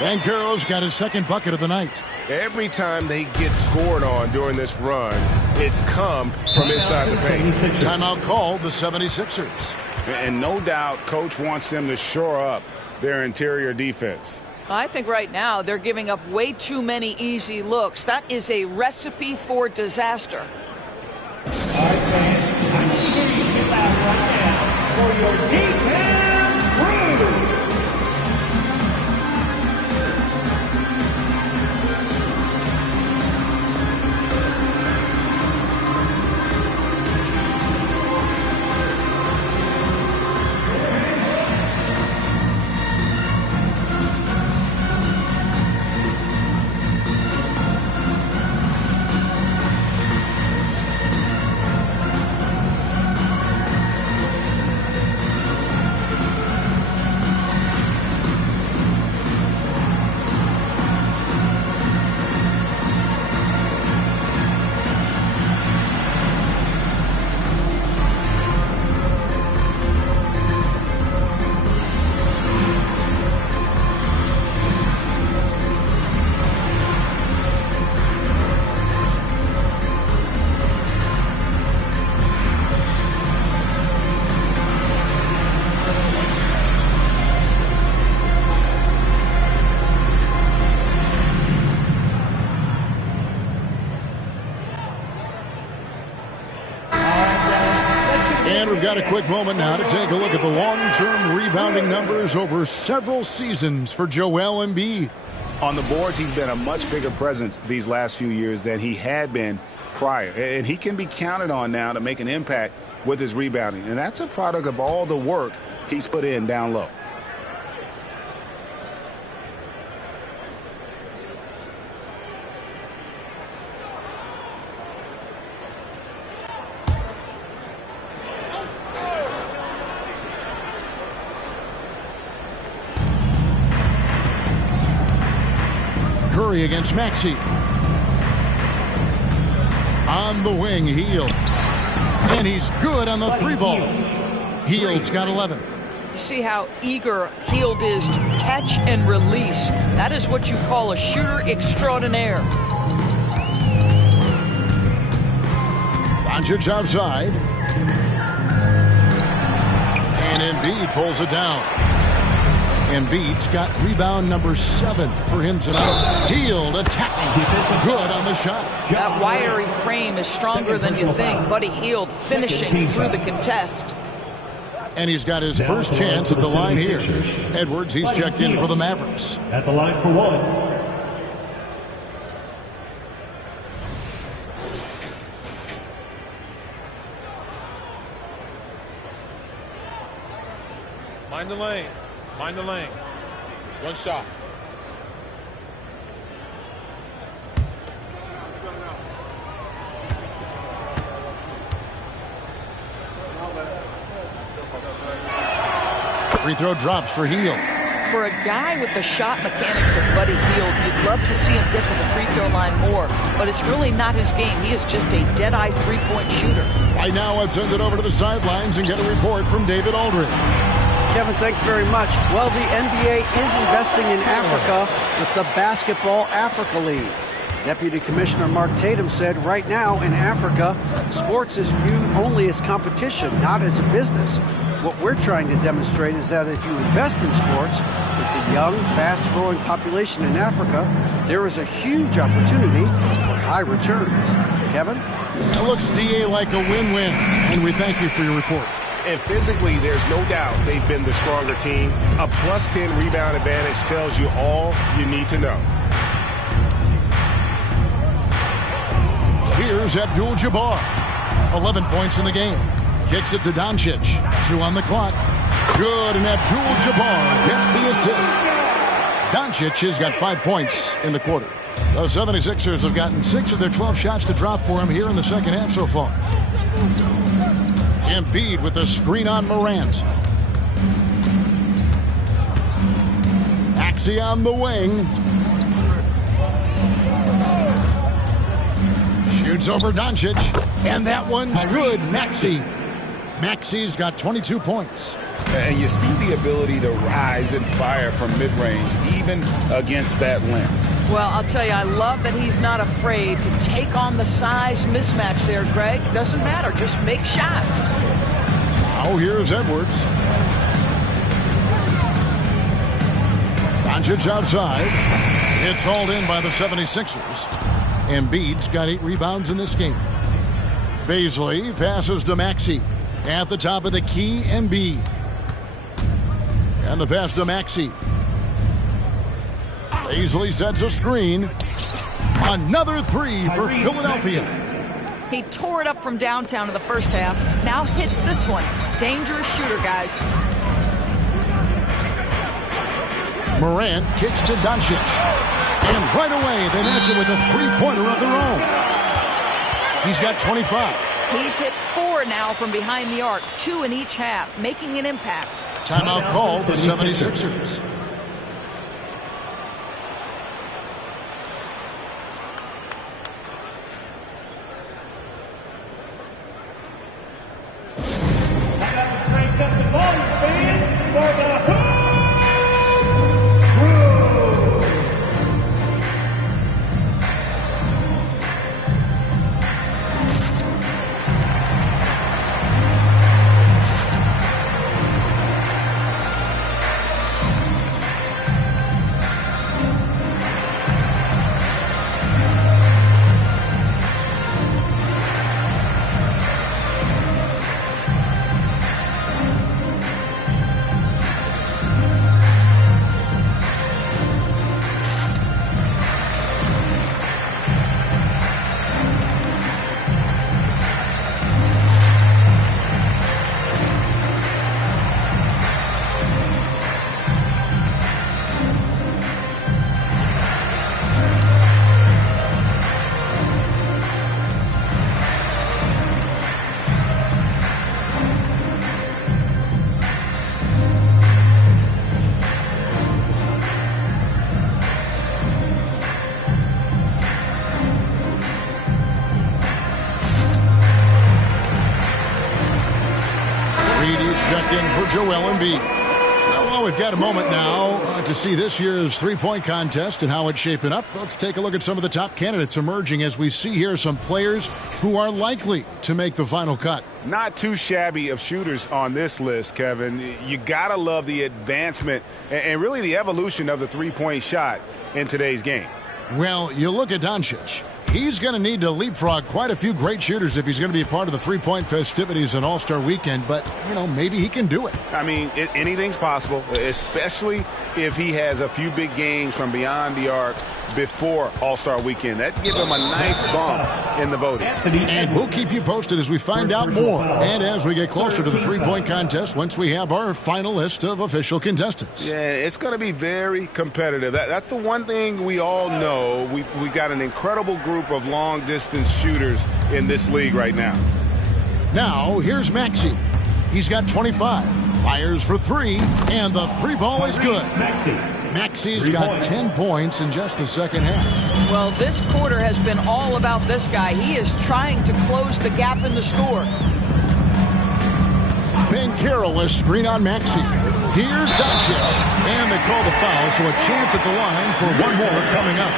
Banchero's got his second bucket of the night. Every time they get scored on during this run, it's come from inside the paint. Timeout called the 76ers. And no doubt, Coach wants them to shore up their interior defense. I think right now they're giving up way too many easy looks. That is a recipe for disaster. All right, fans, I need to hear you get out right now for your defense crew. We've got a quick moment now to take a look at the long-term rebounding numbers over several seasons for Joel Embiid. On the boards, he's been a much bigger presence these last few years than he had been prior. And he can be counted on now to make an impact with his rebounding. And that's a product of all the work he's put in down low. Curry against Maxey. On the wing, Hield. And he's good on the three ball. Hield's got 11. See how eager Hield is to catch and release. That is what you call a shooter extraordinaire. Doncic outside. And Embiid pulls it down. Embiid's got rebound number 7 for him tonight. Hield attacking. Good on the shot. That wiry frame is stronger than you think. Buddy Hield finishing through the contest. And he's got his first chance at the line here. Edwards, he's checked in for the Mavericks. At the line for one. Mind the lanes. Mind the lanes. One shot. Free throw drops for Hield. For a guy with the shot mechanics of Buddy Hield, you'd love to see him get to the free throw line more, but it's really not his game. He is just a dead-eye three-point shooter. Right now, I've sent it over to the sidelines and get a report from David Aldridge. Kevin, thanks very much. Well, the NBA is investing in Africa with the Basketball Africa League. Deputy Commissioner Mark Tatum said right now in Africa, sports is viewed only as competition, not as a business. What we're trying to demonstrate is that if you invest in sports, with the young, fast-growing population in Africa, there is a huge opportunity for high returns. Kevin? It looks, DA, like a win-win, and we thank you for your report. And physically, there's no doubt they've been the stronger team. A plus 10 rebound advantage tells you all you need to know. Here's Abdul-Jabbar. 11 points in the game. Kicks it to Doncic. 2 on the clock. Good, and Abdul-Jabbar gets the assist. Doncic has got 5 points in the quarter. The 76ers have gotten 6 of their 12 shots to drop for him here in the second half so far. Embiid with a screen on Morant. Maxey on the wing. Shoots over Doncic, and that one's good. Maxey's got 22 points. And you see the ability to rise and fire from mid-range, even against that length. Well, I'll tell you, I love that he's not afraid to take on the size mismatch there, Greg. Doesn't matter. Just make shots. Now here's Edwards. Doncic outside. It's hauled in by the 76ers. Embiid's got 8 rebounds in this game. Bazley passes to Maxey. At the top of the key, Embiid. And the pass to Maxey. Bazley sets a screen. Another 3 for Philadelphia. He tore it up from downtown in the first half. Now hits this one. Dangerous shooter, guys. Morant kicks to Doncic. And right away, they match it with a 3-pointer of their own. He's got 25. He's hit 4 now from behind the arc, 2 in each half, making an impact. Timeout call, the 76ers. Crank up the volume, fans, for the Hoop Crew. Checked in for Joel Embiid. Well, we've got a moment now to see this year's three-point contest and how it's shaping up. Let's take a look at some of the top candidates emerging as we see here some players who are likely to make the final cut. Not too shabby of shooters on this list, Kevin. You got to love the advancement and really the evolution of the three-point shot in today's game. Well, you look at Doncic. He's going to need to leapfrog quite a few great shooters if he's going to be a part of the three-point festivities on All-Star Weekend, but, maybe he can do it. I mean, anything's possible, especially if he has a few big games from beyond the arc before All-Star Weekend. That'd give him a nice bump in the voting. And we'll keep you posted as we find out more and as we get closer to the three-point contest once we have our final list of official contestants. Yeah, it's going to be very competitive. That's the one thing we all know. We got an incredible group of long-distance shooters in this league right now. Now, here's Maxey. He's got 25, fires for 3, and the 3-ball is good. Maxey's got 10 points in just the second half. Well, this quarter has been all about this guy. He is trying to close the gap in the score. Banchero a screen on Maxey. Here's Doncic, and they call the foul, so a chance at the line for one more coming up.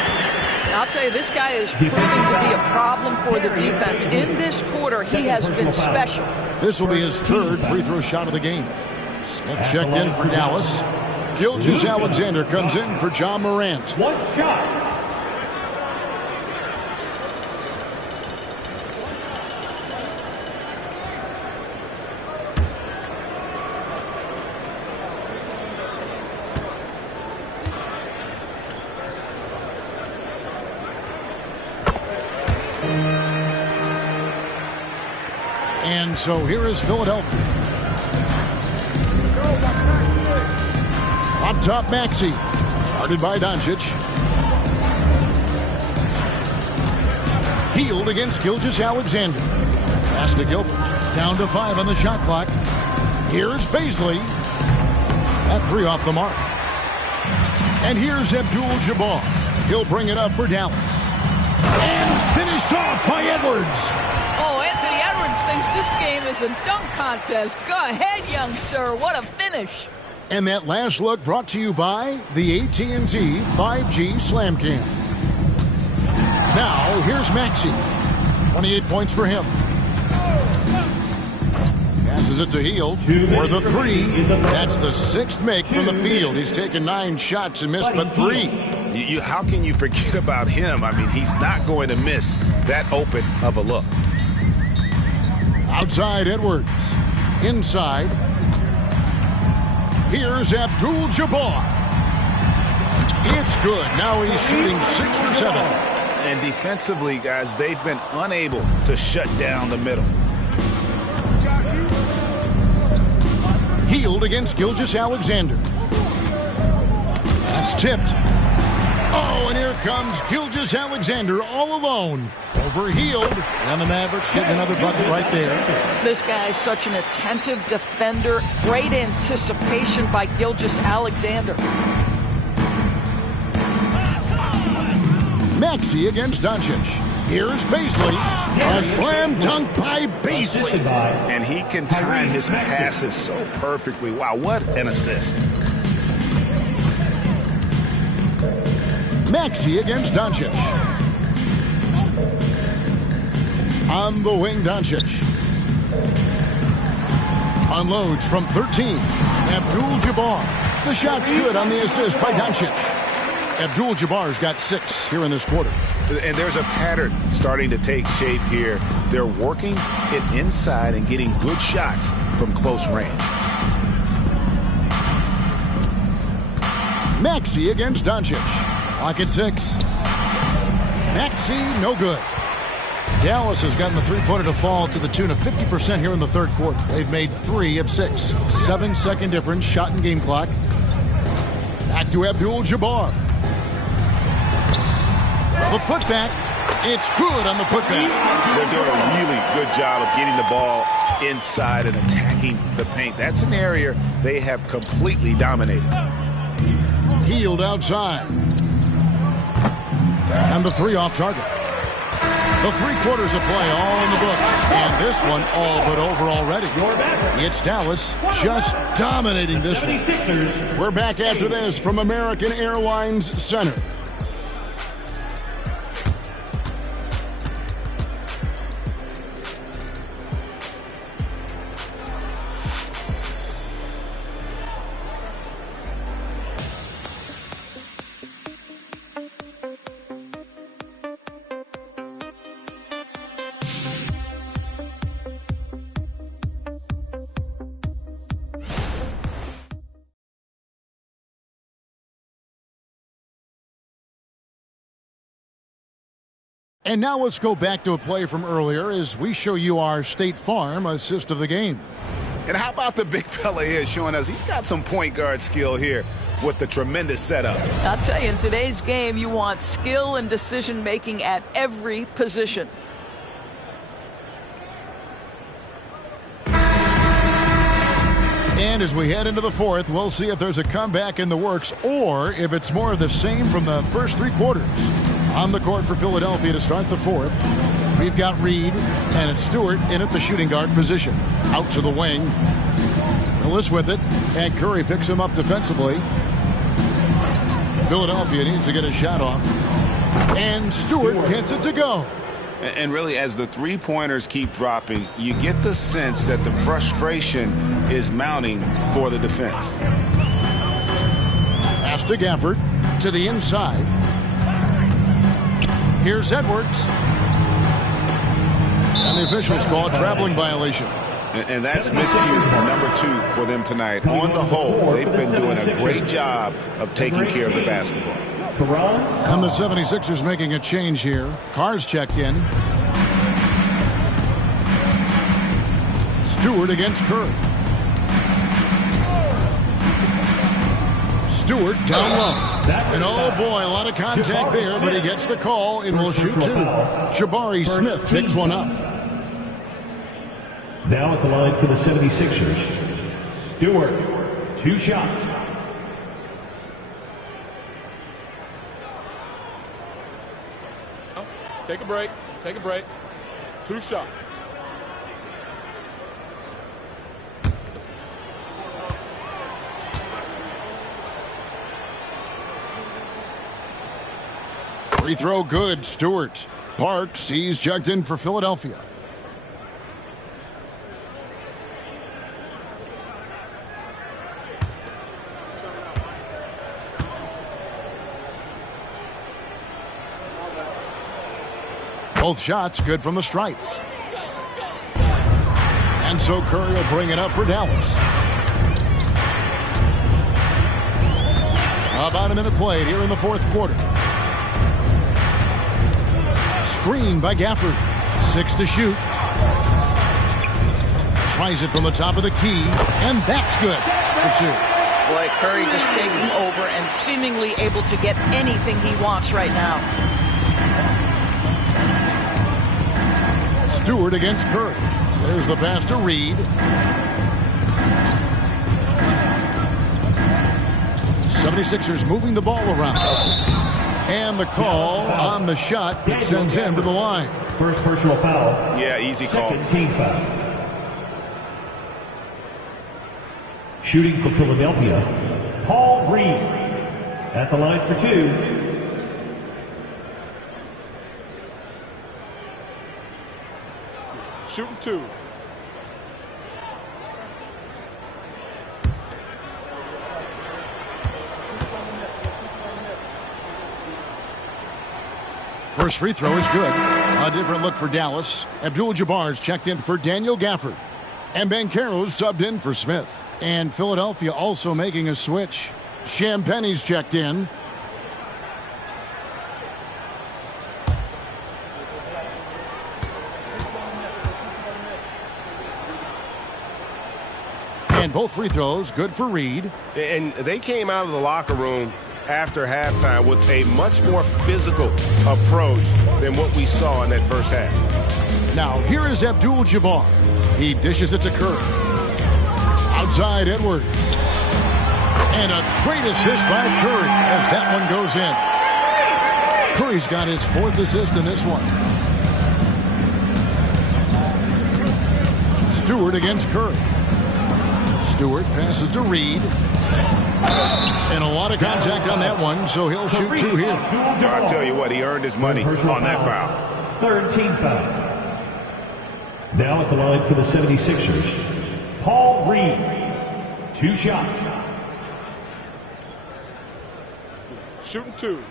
I'll tell you, this guy is proving to be a problem for the defense. In this quarter, he has been special. This will be his third free throw shot of the game. Smith checked in for Dallas. Gilgeous-Alexander comes in for John Morant. One shot. And so here is Philadelphia. Up top, Maxey. Guarded by Doncic. Healed against Gilgeous-Alexander. Pass to Gilbert. Down to 5 on the shot clock. Here's Bazley. That 3 off the mark. And here's Abdul-Jabbar. He'll bring it up for Dallas. And finished off by Edwards. Oh, Anthony Edwards thinks this game is a dunk contest. Go ahead, young sir. What a finish. And that last look brought to you by the AT&T 5G Slam Cam. Now, here's Maxey. 28 points for him. Passes it to Hield for the three. That's the sixth make from the field. He's taken 9 shots and missed but 3. How can you forget about him? I mean, he's not going to miss that open of a look. Outside Edwards. Inside. Here's Abdul-Jabbar. It's good. Now he's shooting 6 for 7. And defensively, guys, they've been unable to shut down the middle. Hield against Gilgeous-Alexander. That's tipped. Oh, and here comes Gilgeous-Alexander all alone over Hield. And the Mavericks getting another bucket right there. This guy is such an attentive defender. Great anticipation by Gilgeous-Alexander. Maxey against Doncic. Here's Bazley. A slam dunk by Bazley. And he can time his passes so perfectly. Wow, what an assist. Maxey against Doncic. On the wing, Doncic. Unloads from 13. Abdul-Jabbar. The shot's good on the assist by Doncic. Abdul-Jabbar's got 6 here in this quarter. And there's a pattern starting to take shape here. They're working it inside and getting good shots from close range. Maxey against Doncic. Clock at 6. Maxey, no good. Dallas has gotten the three-pointer to fall to the tune of 50% here in the third quarter. They've made 3 of 6. 7-second difference, shot and game clock. Back to Abdul-Jabbar. The putback, it's good on the putback. They're doing a really good job of getting the ball inside and attacking the paint. That's an area they have completely dominated. Hield outside. And the 3 off target. The 3 quarters of play all in the books. And this one all but over already. It's Dallas just dominating this one. We're back after this from American Airlines Center. And now let's go back to a play from earlier as we show you our State Farm assist of the game. And how about the big fella here showing us he's got some point guard skill here with the tremendous setup. I'll tell you, in today's game, you want skill and decision-making at every position. And as we head into the fourth, we'll see if there's a comeback in the works or if it's more of the same from the first 3 quarters. On the court for Philadelphia to start the fourth, we've got Reed and it's Stewart in at the shooting guard position. Out to the wing. Willis with it, and Curry picks him up defensively. Philadelphia needs to get a shot off. And Stewart gets it to go. And really, as the three-pointers keep dropping, you get the sense that the frustration is mounting for the defense. Pass to Gafford to the inside. Here's Edwards. And the officials call a traveling violation. And that's miscue number 2 for them tonight. On the whole, they've been doing a great job of taking care of the basketball. And the 76ers making a change here. Carr's checked in. Stewart against Curry. Stewart down low. And oh boy, a lot of contact there, but he gets the call and will shoot 2. Jabari Smith picks one up. Now at the line for the 76ers, Stewart, 2 shots. Take a break. Take a break. 2 shots. Free throw good, Stewart. Parks, he's checked in for Philadelphia. Both shots good from the stripe. And so Curry will bring it up for Dallas. About a minute played here in the fourth quarter. Screen by Gafford. 6 to shoot. Tries it from the top of the key, and that's good for 2. Boy, Curry just taking over and seemingly able to get anything he wants right now. Stewart against Curry. There's the pass to Reed. '76ers moving the ball around. And the call on the shot that sends him to the line. First personal foul. Yeah, easy call. Second team foul. Shooting for Philadelphia, Paul Reed at the line for 2. Shooting 2. First free throw is good. A different look for Dallas. Abdul-Jabbar's checked in for Daniel Gafford. And Banchero's subbed in for Smith. And Philadelphia also making a switch. Champagne's checked in. And both free throws good for Reed. And they came out of the locker room after halftime with a much more physical approach than what we saw in that first half. Now here is Abdul-Jabbar. He dishes it to Curry. Outside Edwards. And a great assist by Curry as that one goes in. Curry's got his 4th assist in this one. Stewart against Curry. Stewart passes to Reed. And a lot of contact on that one, so he'll shoot 2 here. I'll tell you what, he earned his money on that foul. Third team foul. Now at the line for the 76ers, Paul Reed. 2 shots. Shooting 2.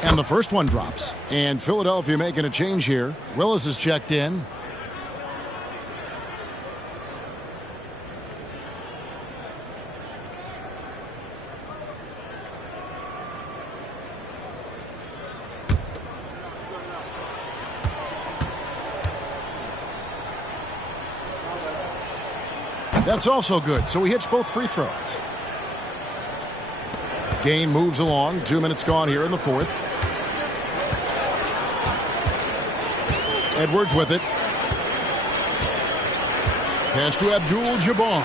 And the first one drops. And Philadelphia making a change here. Willis is checked in. That's also good. So he hits both free throws. Game moves along. 2 minutes gone here in the fourth. Edwards with it. Pass to Abdul-Jabbar.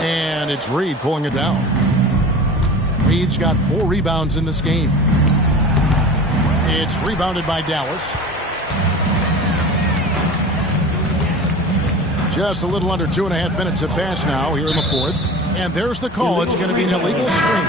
And it's Reed pulling it down. Reed's got 4 rebounds in this game. It's rebounded by Dallas. Just a little under 2.5 minutes have passed now here in the fourth. And there's the call. It's going to be an illegal screen.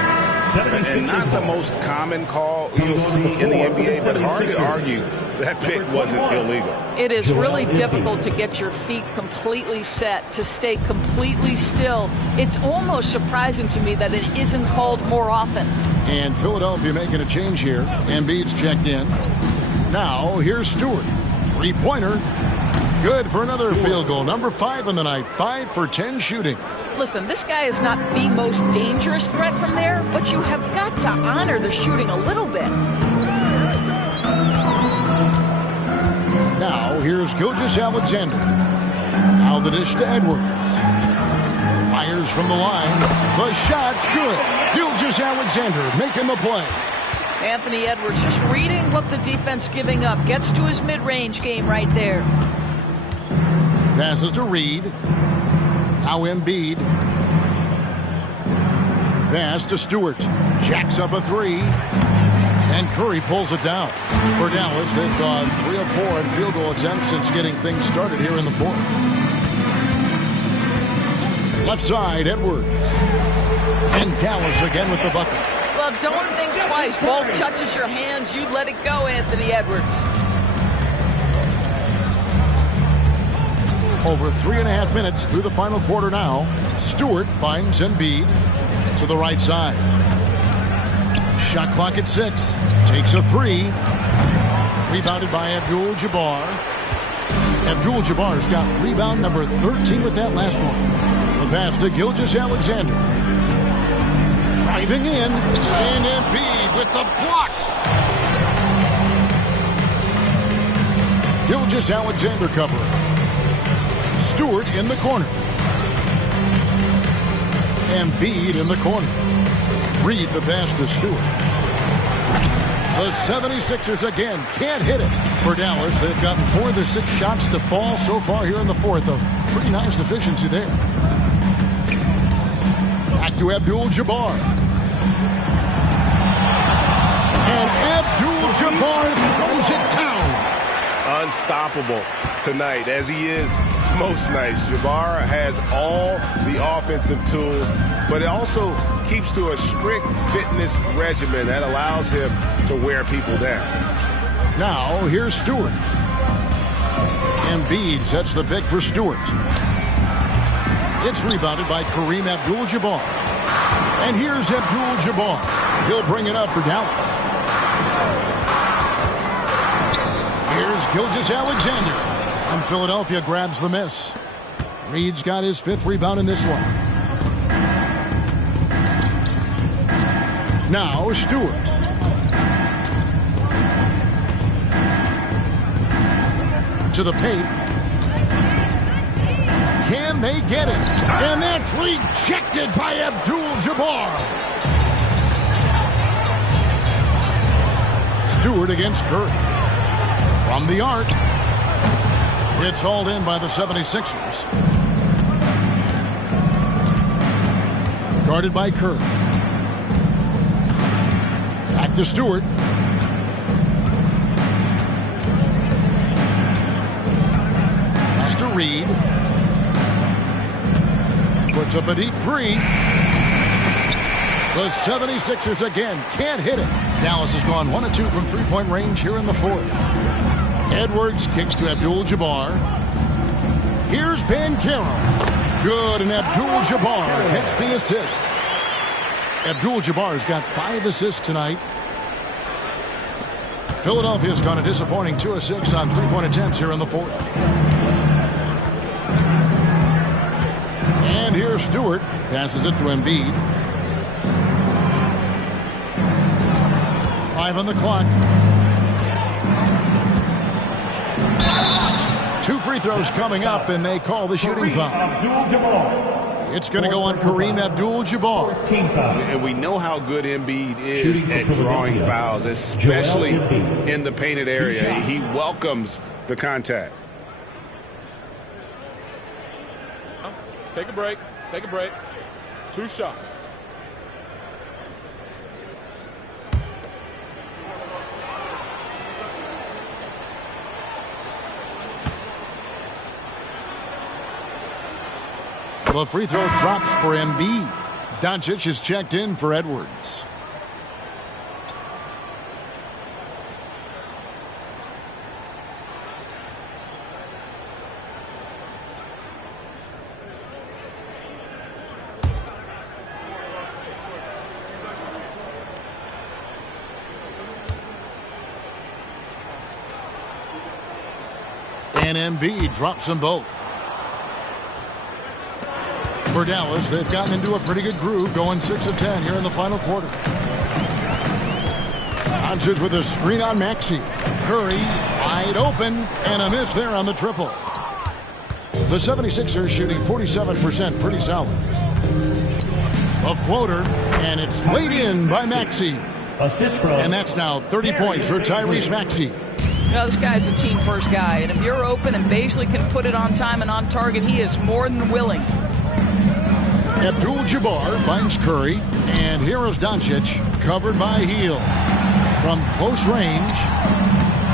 And not the most common call you'll see in the NBA, but hard to argue that pick wasn't illegal. It is really difficult to get your feet completely set, to stay completely still. It's almost surprising to me that it isn't called more often. And Philadelphia making a change here. Embiid's checked in. Now here's Stewart. 3-pointer. Good for another field goal. Number 5 in the night. 5 for 10 shooting. Listen, this guy is not the most dangerous threat from there, but you have got to honor the shooting a little bit. Now, here's Gilgeous-Alexander. Now the dish to Edwards. Fires from the line. The shot's good. Gilgeous-Alexander making the play. Anthony Edwards just reading what the defense giving up. Gets to his mid-range game right there. Passes to Reed. Now Embiid. Pass to Stewart. Jacks up a three. And Curry pulls it down. For Dallas, they've gone 3 of 4 in field goal attempts since getting things started here in the fourth. Left side, Edwards. And Dallas again with the bucket. Well, don't think twice. Ball touches your hands, you let it go, Anthony Edwards. Over 3.5 minutes through the final quarter now. Stewart finds Embiid to the right side. Shot clock at 6. Takes a three. Rebounded by Abdul-Jabbar. Abdul-Jabbar's got rebound number 13 with that last one. The pass to Gilgeous-Alexander. Driving in. And Embiid with the block. Gilgeous-Alexander covering. Stewart in the corner. Embiid in the corner. Reed the pass to Stewart. The 76ers again can't hit it. For Dallas, they've gotten 4 of their 6 shots to fall so far here in the fourth. A pretty nice efficiency there. Back to Abdul-Jabbar. And Abdul-Jabbar throws it down. Unstoppable tonight, as he is most nights. Jabbar has all the offensive tools, but it also keeps to a strict fitness regimen that allows him to wear people down. Now, here's Stewart. Embiid sets the pick for Stewart. It's rebounded by Kareem Abdul-Jabbar. And here's Abdul-Jabbar. He'll bring it up for Dallas. Here's Gilgeous-Alexander. And Philadelphia grabs the miss. Reed's got his 5th rebound in this one. Now Stewart. To the paint. Can they get it? And that's rejected by Abdul-Jabbar. Stewart against Curry. From the arc. It's hauled in by the 76ers. Guarded by Curry. Back to Stewart. Pass to Reed. Puts up a deep three. The 76ers again can't hit it. Dallas has gone 1 of 2 from three-point range here in the fourth. Edwards kicks to Abdul-Jabbar. Here's Banchero. Good, and Abdul-Jabbar hits the assist. Abdul-Jabbar's got 5 assists tonight. Philadelphia's gone a disappointing 2 of 6 on three-point attempts here in the fourth. And here's Stewart. Passes it to Embiid. 5 on the clock. 2 free throws coming up, and they call the shooting foul. It's going to go on Kareem Abdul-Jabbar. And we know how good Embiid is at drawing fouls, especially in the painted area. He welcomes the contact. Take a break. Take a break. 2 shots. The free throw drops for Embiid. Doncic is checked in for Edwards. And Embiid drops them both. For Dallas, they've gotten into a pretty good groove, going 6 of 10 here in the final quarter. Doncic with a screen on Maxey. Curry wide open, and a miss there on the triple. The 76ers shooting 47%, pretty solid. A floater, and it's laid in by Maxey. Assist from. And that's now 30 points for Tyrese Maxey. You know, this guy's a team-first guy, and if you're open and Baisley can put it on time and on target, he is more than willing. Abdul-Jabbar finds Curry, and here is Doncic, covered by Hield. From close range,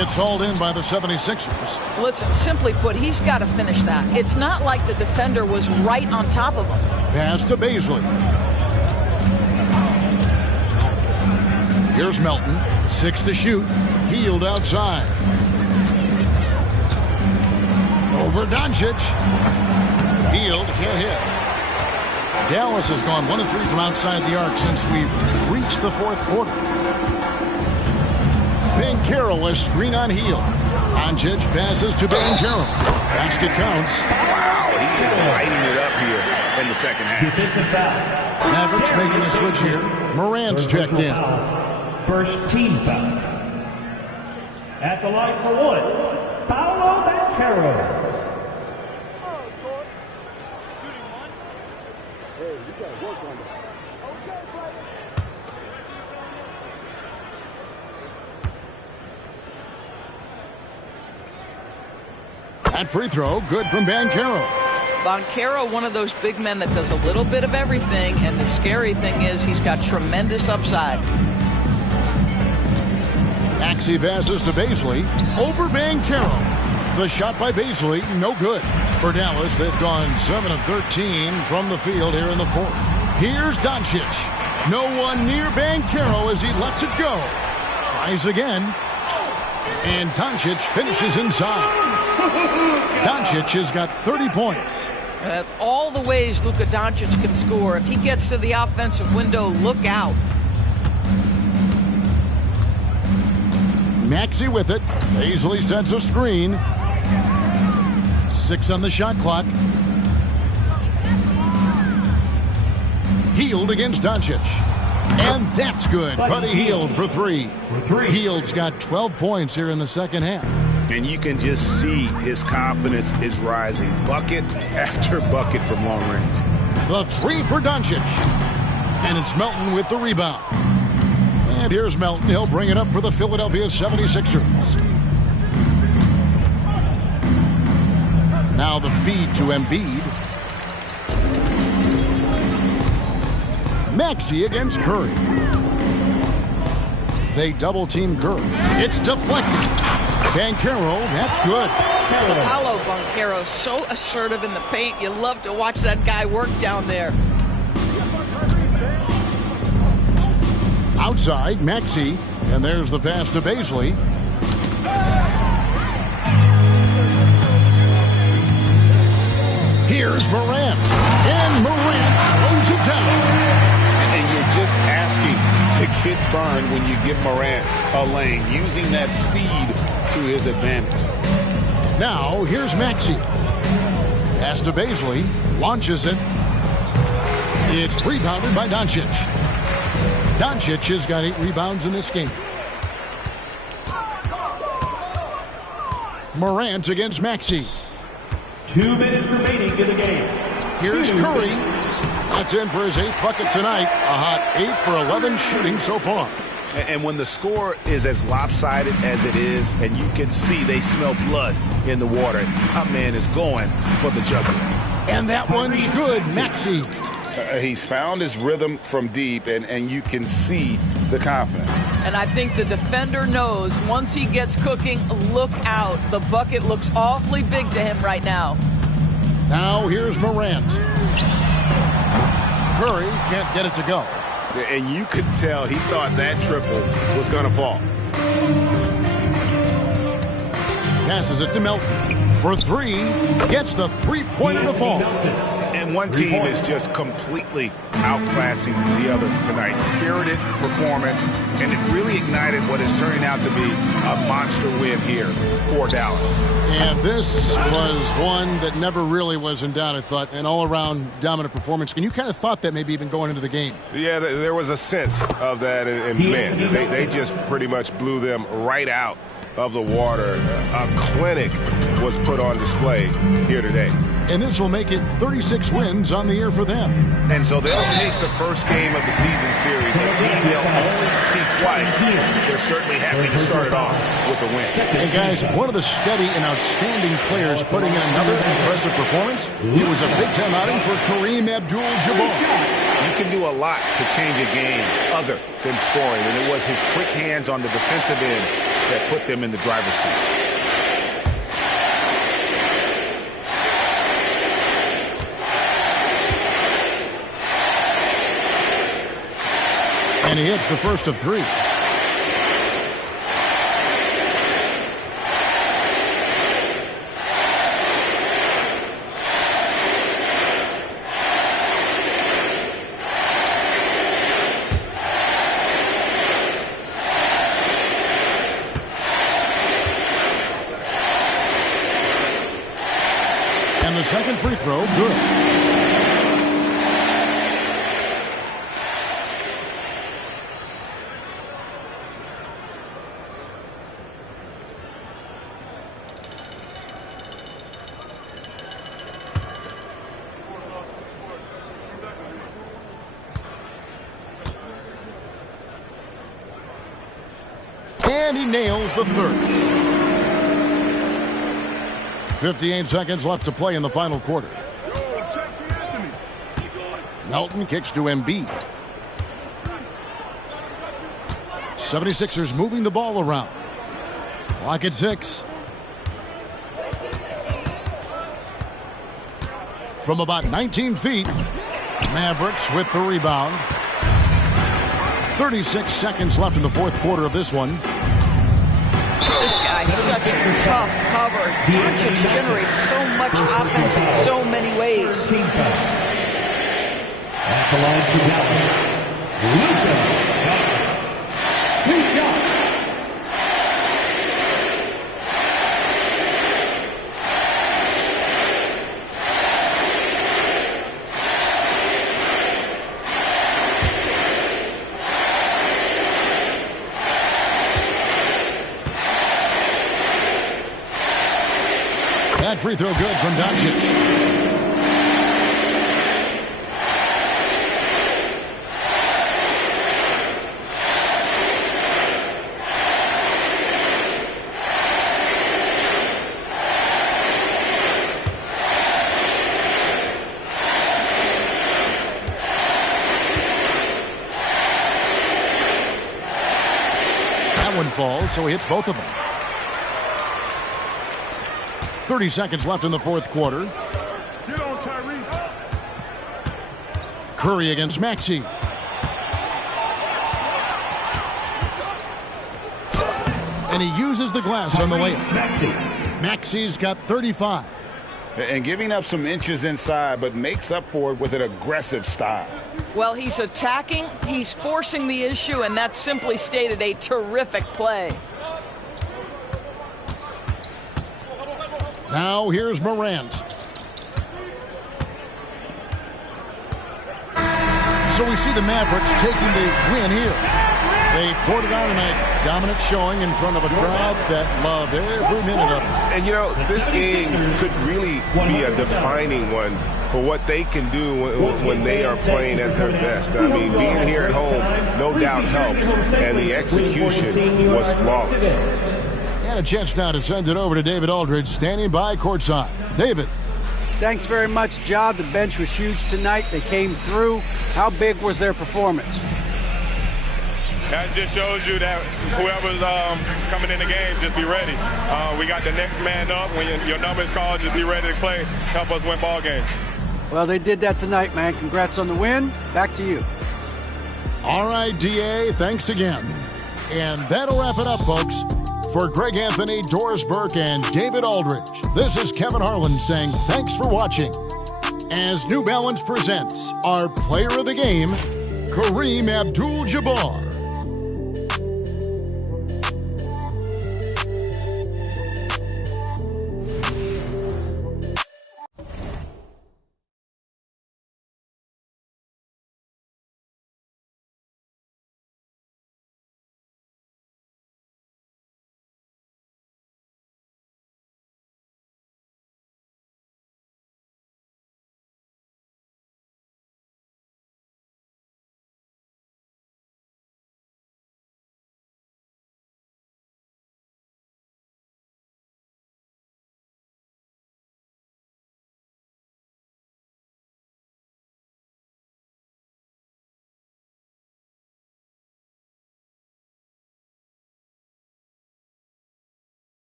it's hauled in by the 76ers. Listen, simply put, he's got to finish that. It's not like the defender was right on top of him. Pass to Baisley. Here's Melton, 6 to shoot. Hield outside. Over Doncic. Hield can't hit. Dallas has gone 1 of 3 from outside the arc since we've reached the fourth quarter. Banchero, a screen on Hield. Doncic passes to Banchero. Basket counts. Wow, he is lighting it up here in the second half. Defensive foul. Mavericks making a switch here. Morant's checked in. First team foul. At the line for one, Paolo Banchero. That free throw, good from Banchero. Banchero, one of those big men that does a little bit of everything, and the scary thing is he's got tremendous upside. Maxey passes to Baisley. Over Banchero. The shot by Baisley, no good. For Dallas, they've gone 7 of 13 from the field here in the fourth. Here's Doncic. No one near Banchero as he lets it go. Tries again. And Doncic finishes inside. Doncic has got 30 points. All the ways Luka Doncic can score. If he gets to the offensive window, look out. Maxey with it. Baisley sets a screen. 6 on the shot clock. Hield against Doncic. And that's good. Buddy Hield for 3. Hield's got 12 points here in the second half. And you can just see his confidence is rising. Bucket after bucket from long range. The 3 for Doncic. And it's Melton with the rebound. And here's Melton. He'll bring it up for the Philadelphia 76ers. Now the feed to Embiid. Maxey against Curry. They double-team Curry. It's deflected. Banchero, that's good. Paolo Banchero, so assertive in the paint. You love to watch that guy work down there. Outside, Maxey. And there's the pass to Baisley. Here's Morant. And Morant throws it down. And you're just asking to get burned when you give Morant a lane, using that speed to his advantage. Now, here's Maxey. Pass to Baisley. Launches it. It's rebounded by Doncic. Doncic has got 8 rebounds in this game. Morant against Maxey. 2 minutes remaining in the game. Here's Curry. That's in for his 8th bucket tonight. A hot 8 for 11 shooting so far. And when the score is as lopsided as it is, and you can see they smell blood in the water, my man is going for the jugular. And that one's good, Maxey. He's found his rhythm from deep, and you can see the confidence. And I think the defender knows once he gets cooking, look out. The bucket looks awfully big to him right now. Now here's Morant. Curry can't get it to go. And you could tell he thought that triple was going to fall. Passes it to Melton. For 3, gets the 3-pointer to fall. And one team is just completely outclassing the other tonight. Spirited performance, and it really ignited what is turning out to be a monster win here for Dallas. And this was one that never really was in doubt, I thought. An all-around dominant performance. And you kind of thought that maybe even going into the game. Yeah, there was a sense of that. And man, they just pretty much blew them right out of the water. A clinic was put on display here today. and this will make it 36 wins on the year for them. And so they'll take the first game of the season series, a team they'll only see twice. They're certainly happy to start it off with a win. And guys, one of the steady and outstanding players putting in another impressive performance, it was a big-time outing for Kareem Abdul-Jabbar. You can do a lot to change a game other than scoring, and it was his quick hands on the defensive end that put them in the driver's seat. And he hits the first of three. And the second free throw, good. And he nails the third. 58 seconds left to play in the final quarter. Melton kicks to Embiid. 76ers moving the ball around. Clock at 6. From about 19 feet, Mavericks with the rebound. 36 seconds left in the fourth quarter of this one. This guy's such a tough cover. Doncic generates so much offense in so many ways. At the line to Dallas, Luka Doncic. 2 shots. That free throw good from Doncic. That one falls, so he hits both of them. 30 seconds left in the fourth quarter. Get on, Tyrese. Curry against Maxey. And he uses the glass on the layup. Maxey's got 35. And giving up some inches inside, but makes up for it with an aggressive style. Well, he's attacking, he's forcing the issue, and that's simply stated a terrific play. Now here's Morant. So we see the Mavericks taking the win here. They poured it on tonight. Dominant showing in front of a crowd that loved every minute of it. And, you know, this game could really be a defining one for what they can do when they are playing at their best. I mean, being here at home, no doubt helps, and the execution was flawless. And a chance now to send it over to David Aldridge, standing by courtside. David. Thanks very much, John. The bench was huge tonight. They came through. How big was their performance? That just shows you that whoever's coming in the game, just be ready. We got the next man up. When your number is called, just be ready to play. Help us win ball games. Well, they did that tonight, man. Congrats on the win. Back to you. All right, DA, thanks again. And that'll wrap it up, folks. For Greg Anthony, Doris Burke, and David Aldridge, this is Kevin Harlan saying thanks for watching. As New Balance presents our player of the game, Kareem Abdul-Jabbar.